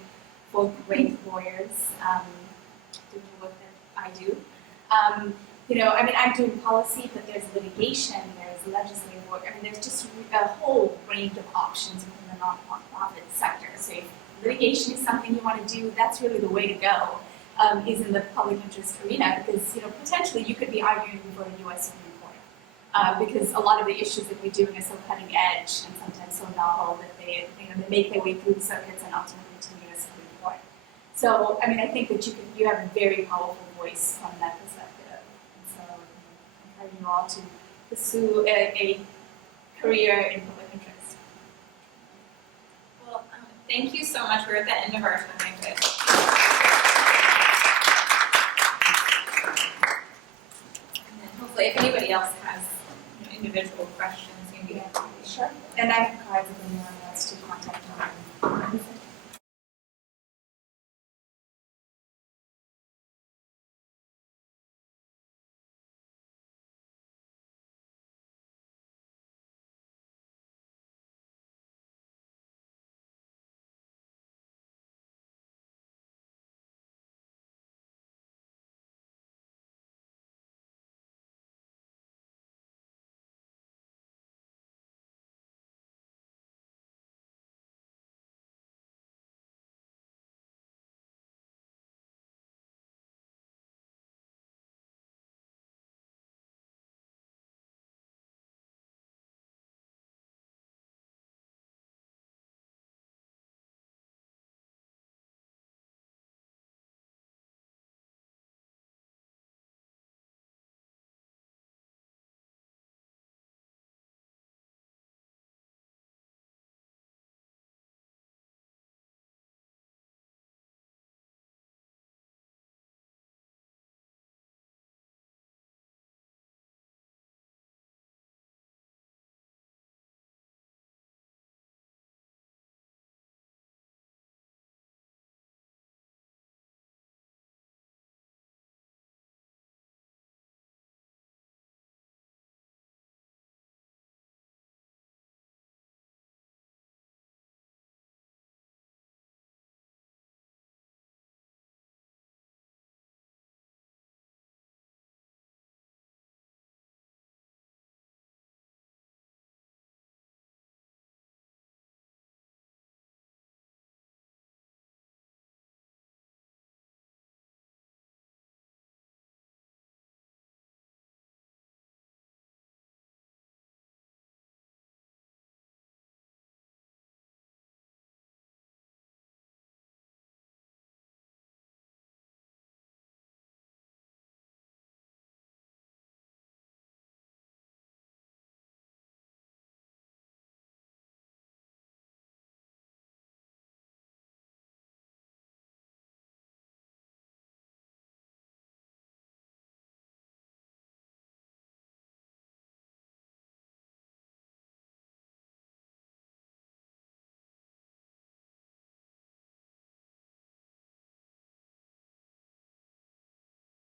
for great lawyers doing the work that I do. I'm doing policy, but there's litigation, there's legislative work. There's just a whole range of options within the nonprofit sector. So if litigation is something you want to do, that's really the way to go, is in the public interest arena, because potentially you could be arguing for the U.S. Supreme Court, because a lot of the issues that we're doing are so cutting edge and sometimes so novel that they make their way through the circuits and ultimately to the U.S. Supreme Court. So I think that you have a very powerful voice from that perspective, and so I encourage you all to pursue a career in public interest. Well, thank you so much. We're at the end of our time, but and then hopefully, if anybody else has individual questions, maybe Sure. And I have cards if anyone wants to contact me.